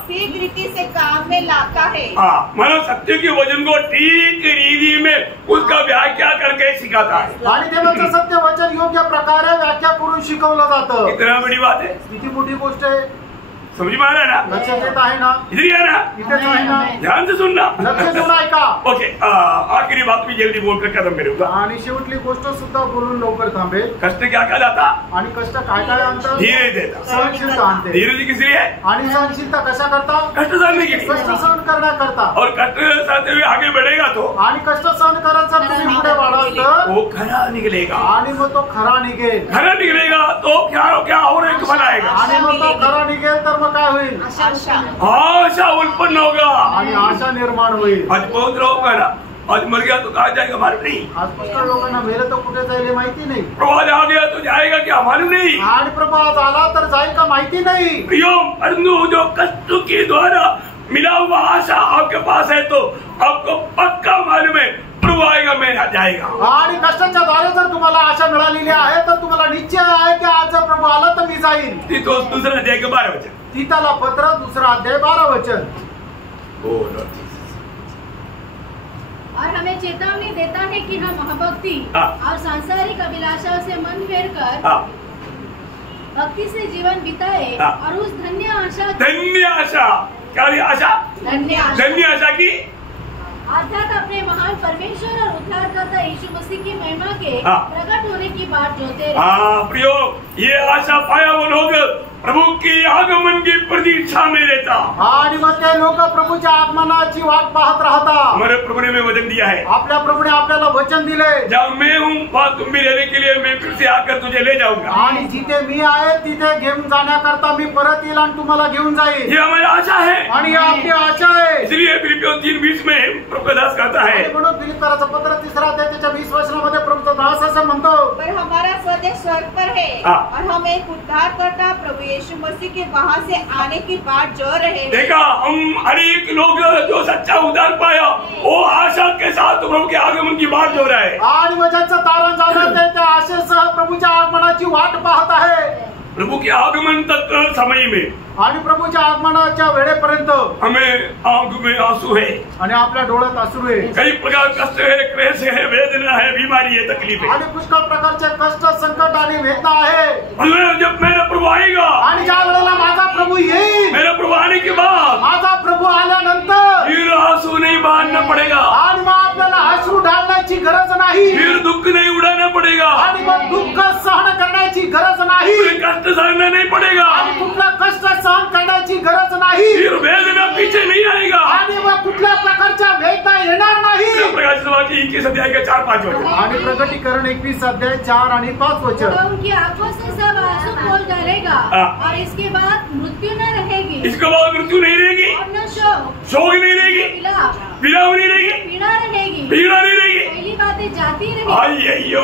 ठीक रीति से काम में लाता है। मानो सत्य के वचन को ठीक रीति में उसका व्याख्या करके सिखाता है आणि देवाचं सत्य वचन योग्य प्रकारे व्याख्या करून शिकवलं जातं। इतना बड़ी बात है, किती मोठी गोष्ट आहे, समझ में आ रहा है ना? लक्षात येत आहे ना? इधर है ना? इथेच आहे ना? ध्यान से सुनना, लक्ष देऊन ऐका। ओके, आखिरी बात भी जल्दी बोलकर खत्म करूंगा। आणि शेवटली गोष्ट सुद्धा बोलून लवकर थांबेल। कष्ट क्या कहलाता? आणि कष्ट काय काय आणतं? धीरे देता, सहनशीलता आणते। धीरे किस लिए? आणि सहनशीलता कशा करता? कष्ट सहने के लिए, कष्ट सहन करण्याकरता। और कष्ट सहते हुए आगे बढ़ेगा तो आणि कष्ट सहन करायचा तुम्ही पुढे वाढाल तर वो खरा निकलेगा। आणि मग तो खरा निघेल। खरा निकलेगा तो क्या और एक बनाएगा। आणि मग तो खरा निघेल तर मग काय होईल? आशा उत्पन्न होगा आणि आशा निर्माण होईल। आज बहुत लोग का ना, आज मर गया तो कहा जाएगा मालूम नहीं। आज पुष्कळ लोकांना मेरे तो कुठे जाईल हे माहिती नाही। प्रभु आज आ गया तो जाएगा क्या मालूम नहीं। आणि प्रभू आज आला तर जाईल का माहिती नाही। प्रियो, परंतु जो कष्ट के द्वारा मिला हुआ आशा आपके पास है तो आपको पक्का मालूम है प्रभु आएगा, मैं जाएगा। आणि कष्टाच्या द्वारे जर तुम्हाला आशा मिळालेली आहे तर तुम्हाला निश्चय आहे की आज जर प्रभू आला तर मी जाईल। तीतुस 2 अध्याय के 12 वचन, तीतला पत्र 2 अध्याय 12 वचन। और हमें चेतावनी देता है कि हम महाभक्ति और सांसारिक अभिलाषाओं से मन फेर कर भक्ति से जीवन बिताए और उस धन्य आशा क्या आशा? धन्य आशा की अर्थात अपने महान परमेश्वर और उद्धारकर्ता यीशु मसीह की महिमा के प्रकट होने की बात जोते रहे। प्रियो, ये आशा पाया वो लोग प्रभु की आगमन की प्रतीक्षा में रहता। आणि मग ते लोक प्रभूच्या आगमनाची वाट पाहत राहतात। हमारे प्रभु ने वचन दिया है, आपल्या प्रभूने आपल्याला वचन दिले, जहाँ मैं हूँ वहाँ तुम भी रहने के लिए मैं फिर से आकर तुझे ले जाऊंगा। आणि जिथे मी आहे तिथे घेऊन जाण्याकरता मी परत येईल आणि तुम्हाला घेऊन जाईल। ये हमारी आशा है आणि ही आपली आशा आहे। इसलिए फिलिपियों 3:20 में प्रभु दास कहता है, म्हणून फिलिप्पियराचं पत्र 3 अध्याय त्याच्या 20 वचनामध्ये प्रभूचा दास असं म्हणतो, पर हमारा स्वदेश स्वर्ग पर है और हम एक उद्धारकर्ता प्रभु यीशु मसीह के वहाँ से आने की बात जो रहे हैं। देखा, हम हर एक लोग जो सच्चा उद्धार पाया वो आशा के साथ प्रभु के आगमन की बात जो रहा है। आणि मग ज्यांचं तारण झालं ते त्या आशेसह प्रभूच्या आगमनाची वाट पाहत आहे। प्रभु के आगमन तक समय में आणि प्रभूच्या आगमनाच्या वेळेपर्यंत हमें आंख में आंसू है आणि आपल्या डोळ्यात अश्रू आहे। कई प्रकार कष्ट है, क्लेश है, वेदना है, बीमारी है, तकलीफ है। आणि पुष्कळ प्रकारचे कष्ट, संकट आणि वेदना आहे। जब मेरा प्रभु आएगा, आणि ज्या वेळेला माझा प्रभू येईल, मेरा प्रभु आने के बाद माझा प्रभू आल्यानंतर फिर आंसू नहीं बहाना पड़ेगा, आणि मग आपल्याला अश्रू ढाळण्याची गरज नाही, फिर दुख नहीं उड़ाना पड़ेगा, आणि मग दुःख सहन करण्याची गरज नाही, फिर कष्ट सहना नहीं पड़ेगा, आणि कुठला कष्ट सहन करण्याची गरज नाही, फिर वेदना पीछे नहीं आएगा, आणि मग कुठल्या प्रकारच्या वेदना येणार नाही। प्रकाशित वाक्य 21 अध्याय के 4-5 वचन, आणि प्रकटीकरण 21 अध्याय 4 आणि 5 वचन। तो उनकी आंखों से सब आंसू पोंछ डालेगा और इसके बाद मृत्यु न रहेगी, इसके बाद मृत्यु नहीं रहेगी, और न शोक, शोक नहीं रहेगी, विलाप नहीं रहेगी, पीड़ा रहेगी, पीड़ा नहीं रहेगी, पहली बातें जाती रहेगी। अय्यो,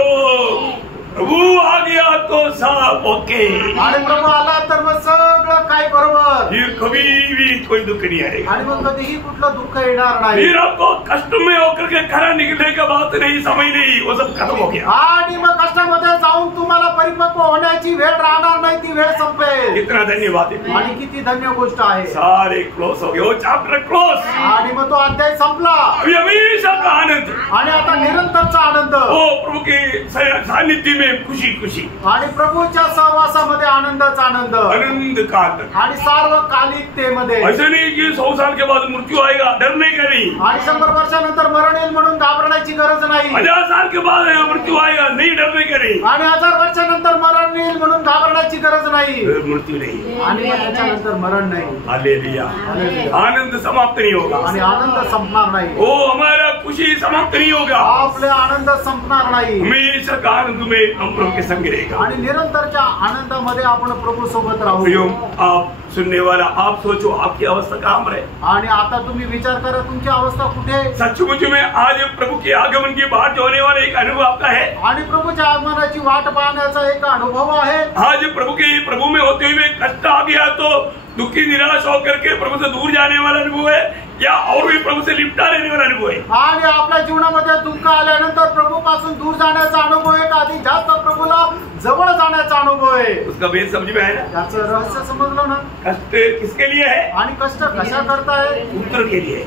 प्रभु आ गया तो सब ओके, आणि प्रभू आला तर मग सगळं काय बरोबर, फिर कभी भी कोई दुख नहीं आएगा, आणि मग कधीही कुठलं दुःख येणार नाही। फिर आपको कष्ट में होकर के खरा निकलने का बात नहीं, समय नहीं, वो सब खत्म हो गया। आणि मग कष्टामध्ये जाऊन तुम्हाला परिपक्व होण्याची वेळ राहणार नाही, ती वेळ संपेल। कितना धन्यवाद है, आणि किती धन्य गोष्ट आहे। सारे क्लोज हो गए, वो चैप्टर क्लोज, आणि मग तो अध्याय संपला, अभी हमेशा का आनंद, आणि आता निरंतरचा आनंद, वो प्रभु के सानिध्य में खुशी खुशी, आणि प्रभूच्या सहवासामध्ये आनंदाचा आनंद, आनंद का आनंद, आणि सार्वकालिकतेमध्ये। ऐसा नहीं कि 100 साल के बाद मृत्यु आएगा, डरने का नहीं, आणि 100 वर्षानंतर मरण येईल म्हणून घाबरण्याची गरज नाही, 1000 साल के बाद मृत्यू आएगा, नहीं डरने का नहीं, आणि 1000 वर्षानंतर मरण येईल म्हणून घाबरण्याची गरज नाही मृत्यु नहीं, आणि मग त्याच्यानंतर मरण नाही. हालेलुया. हालेलुया. आनंद समाप्त नहीं होगा, आणि आनंद संपणार नाही. ओ हमारा खुशी समाप्त नहीं होगा, आपले आनंद संपणार नाही. हमेशा का आनंद में हम प्रभु के संग रहेगा. आणि निरंतरच्या आनंदामध्ये आपण प्रभू सोबत राहू. प्रियो, आप सुनने वाला, आप सोचो आपकी अवस्था कहाँ पर है. आणि आता तुम्ही विचार करा तुमची अवस्था कुठे आहे. सचमुच में आज प्रभु के आगमन की बात जो होने वाला एक अनुभव आपका है. आणि प्रभूच्या आगमनाची वाट पाहण्याचा एक अनुभव आहे. आज प्रभु में होते हुए कष्ट आ गया तो दुखी निराश होकर के प्रभु से दूर जाने वाला अनुभव है, या और भी प्रभु से लिपटा लेने वाला अनुभव है. आणि आपल्या जीवनामध्ये दुःख आल्यानंतर प्रभू पासून दूर जाण्याचा अनुभव आहे, का आधी जास्त प्रभूला जवळ जाण्याचा अनुभव आहे. उसका भेद समझ में आया ना. याचं रहस्य समजलं ना. कष्ट किसके लिए है? आणि कष्ट कशा करता आहे. पुत्र के लिए,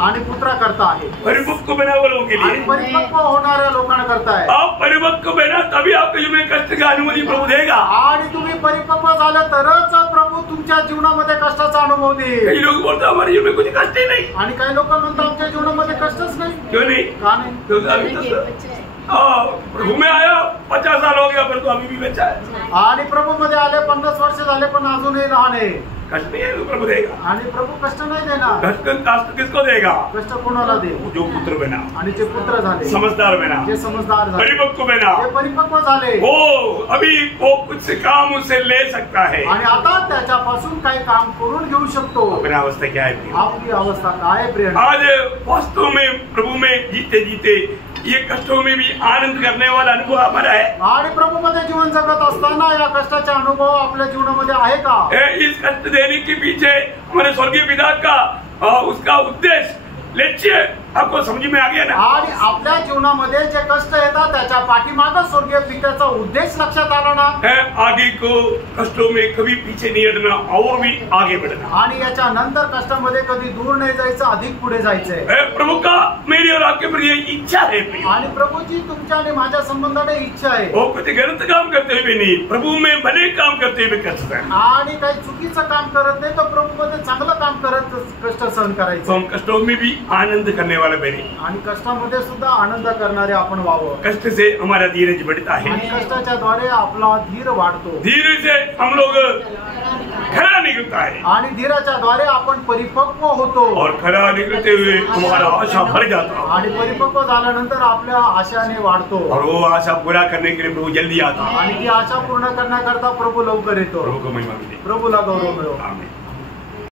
आणि पुत्रा करता आहे. परिपक्व बना हुआ लोगों के आणि लिए. परिपक्व होणाऱ्या लोकांना करता आहे. आप परिपक्व बना तभी आपके जीवन में कष्ट का अनुमति प्रभु देगा. आणि तुम्ही परिपक्व झाले तरच प्रभू तुमच्या जीवनामध्ये कष्टाचा अनुभव देईल. कई लोग बोलते हैं हमारे जीवन में कुछ कष्ट ही नहीं. आणि काही लोक म्हणतात आमच्या जीवनामध्ये कष्टच नाही. क्यों नहीं? का नाही. क्योंकि अभी तक प्रभु में आया 50 साल हो गया, पर तो अभी भी बच्चा है. आणि प्रभू मध्ये आले 50 वर्ष झाले पण अजूनही लहान आहे. कष्ट नहीं है तो प्रभु देगा. आणि प्रभू कष्ट नाही देणार. कष्ट किसको देगा? कष्ट कोणाला दे. जो पुत्र बना, आणि जे पुत्र झाले, समझदार बना, जे समजदार झाले, परिपक्व बना, जे परिपक्व झाले, वो अभी वो कुछ काम उससे ले सकता है. आणि आता त्याच्यापासून काही काम करून घेऊ शकतो. अपनी अवस्था क्या है? आपली अवस्था काय आहे प्रिय? आज वास्तव में प्रभु में जीते जीते ये कष्टों में भी आनंद करने वाला अनुभव हमारा है. आणि प्रभू मध्ये जीवन जगत असताना या कष्टाचा अनुभव आपल्या जीवनामध्ये आहे का? इस कष्ट देने के पीछे हमारे स्वर्गीय पिता का उसका उद्देश्य, लक्ष्य आपको समझ में आ गया ना. आणि आपल्या जीवनामध्ये जे कष्ट येतात त्याच्या पाठीमागे स्वर्गीय पित्याचा उद्देश लक्षात आला ना. आगे को कष्टों में कभी पीछे नहीं हटना और भी आगे बढ़ना. आणि याच्या नंतर कष्टामध्ये कधी दूर नाही जायचं, अधिक पुढे जायचंय. प्रभु का मेरी और आपके प्रति इच्छा है. आणि प्रभूची तुमच्या आणि माझ्या संबंधाने इच्छा आहे. वो कुछ गलत काम करते हुए नहीं, प्रभु में भले काम करते हुए कष्ट है. आणि काही चुकीचं काम करत नाही तर प्रभू मध्ये चांगलं काम करत कष्ट सहन तो करायचं. हम कष्टों में भी आनंद करने वाले बने. आणि कष्टामध्ये सुद्धा आनंद करणारे आपण व्हावं. कष्ट से हमारा धीरज बढ़ता है. आणि कष्टाच्या द्वारे आपला धीर वाढतो. धीरे से हम लोग खरा निकलता है. आणि धीराच्या द्वारे आपण परिपक्व होतो. और खरा निकलते हुए हमारा आशा भर जाता है. आणि परिपक्व झाल्यानंतर आपल्या आशाने वाढतो. और वो आशा पूरा करने के लिए प्रभु जल्दी आता है. आणि ती आशा पूर्ण करण्याकरता प्रभू लवकर येतो. प्रभु को महिमा मिले. प्रभूला गौरव मिळो. आमीन.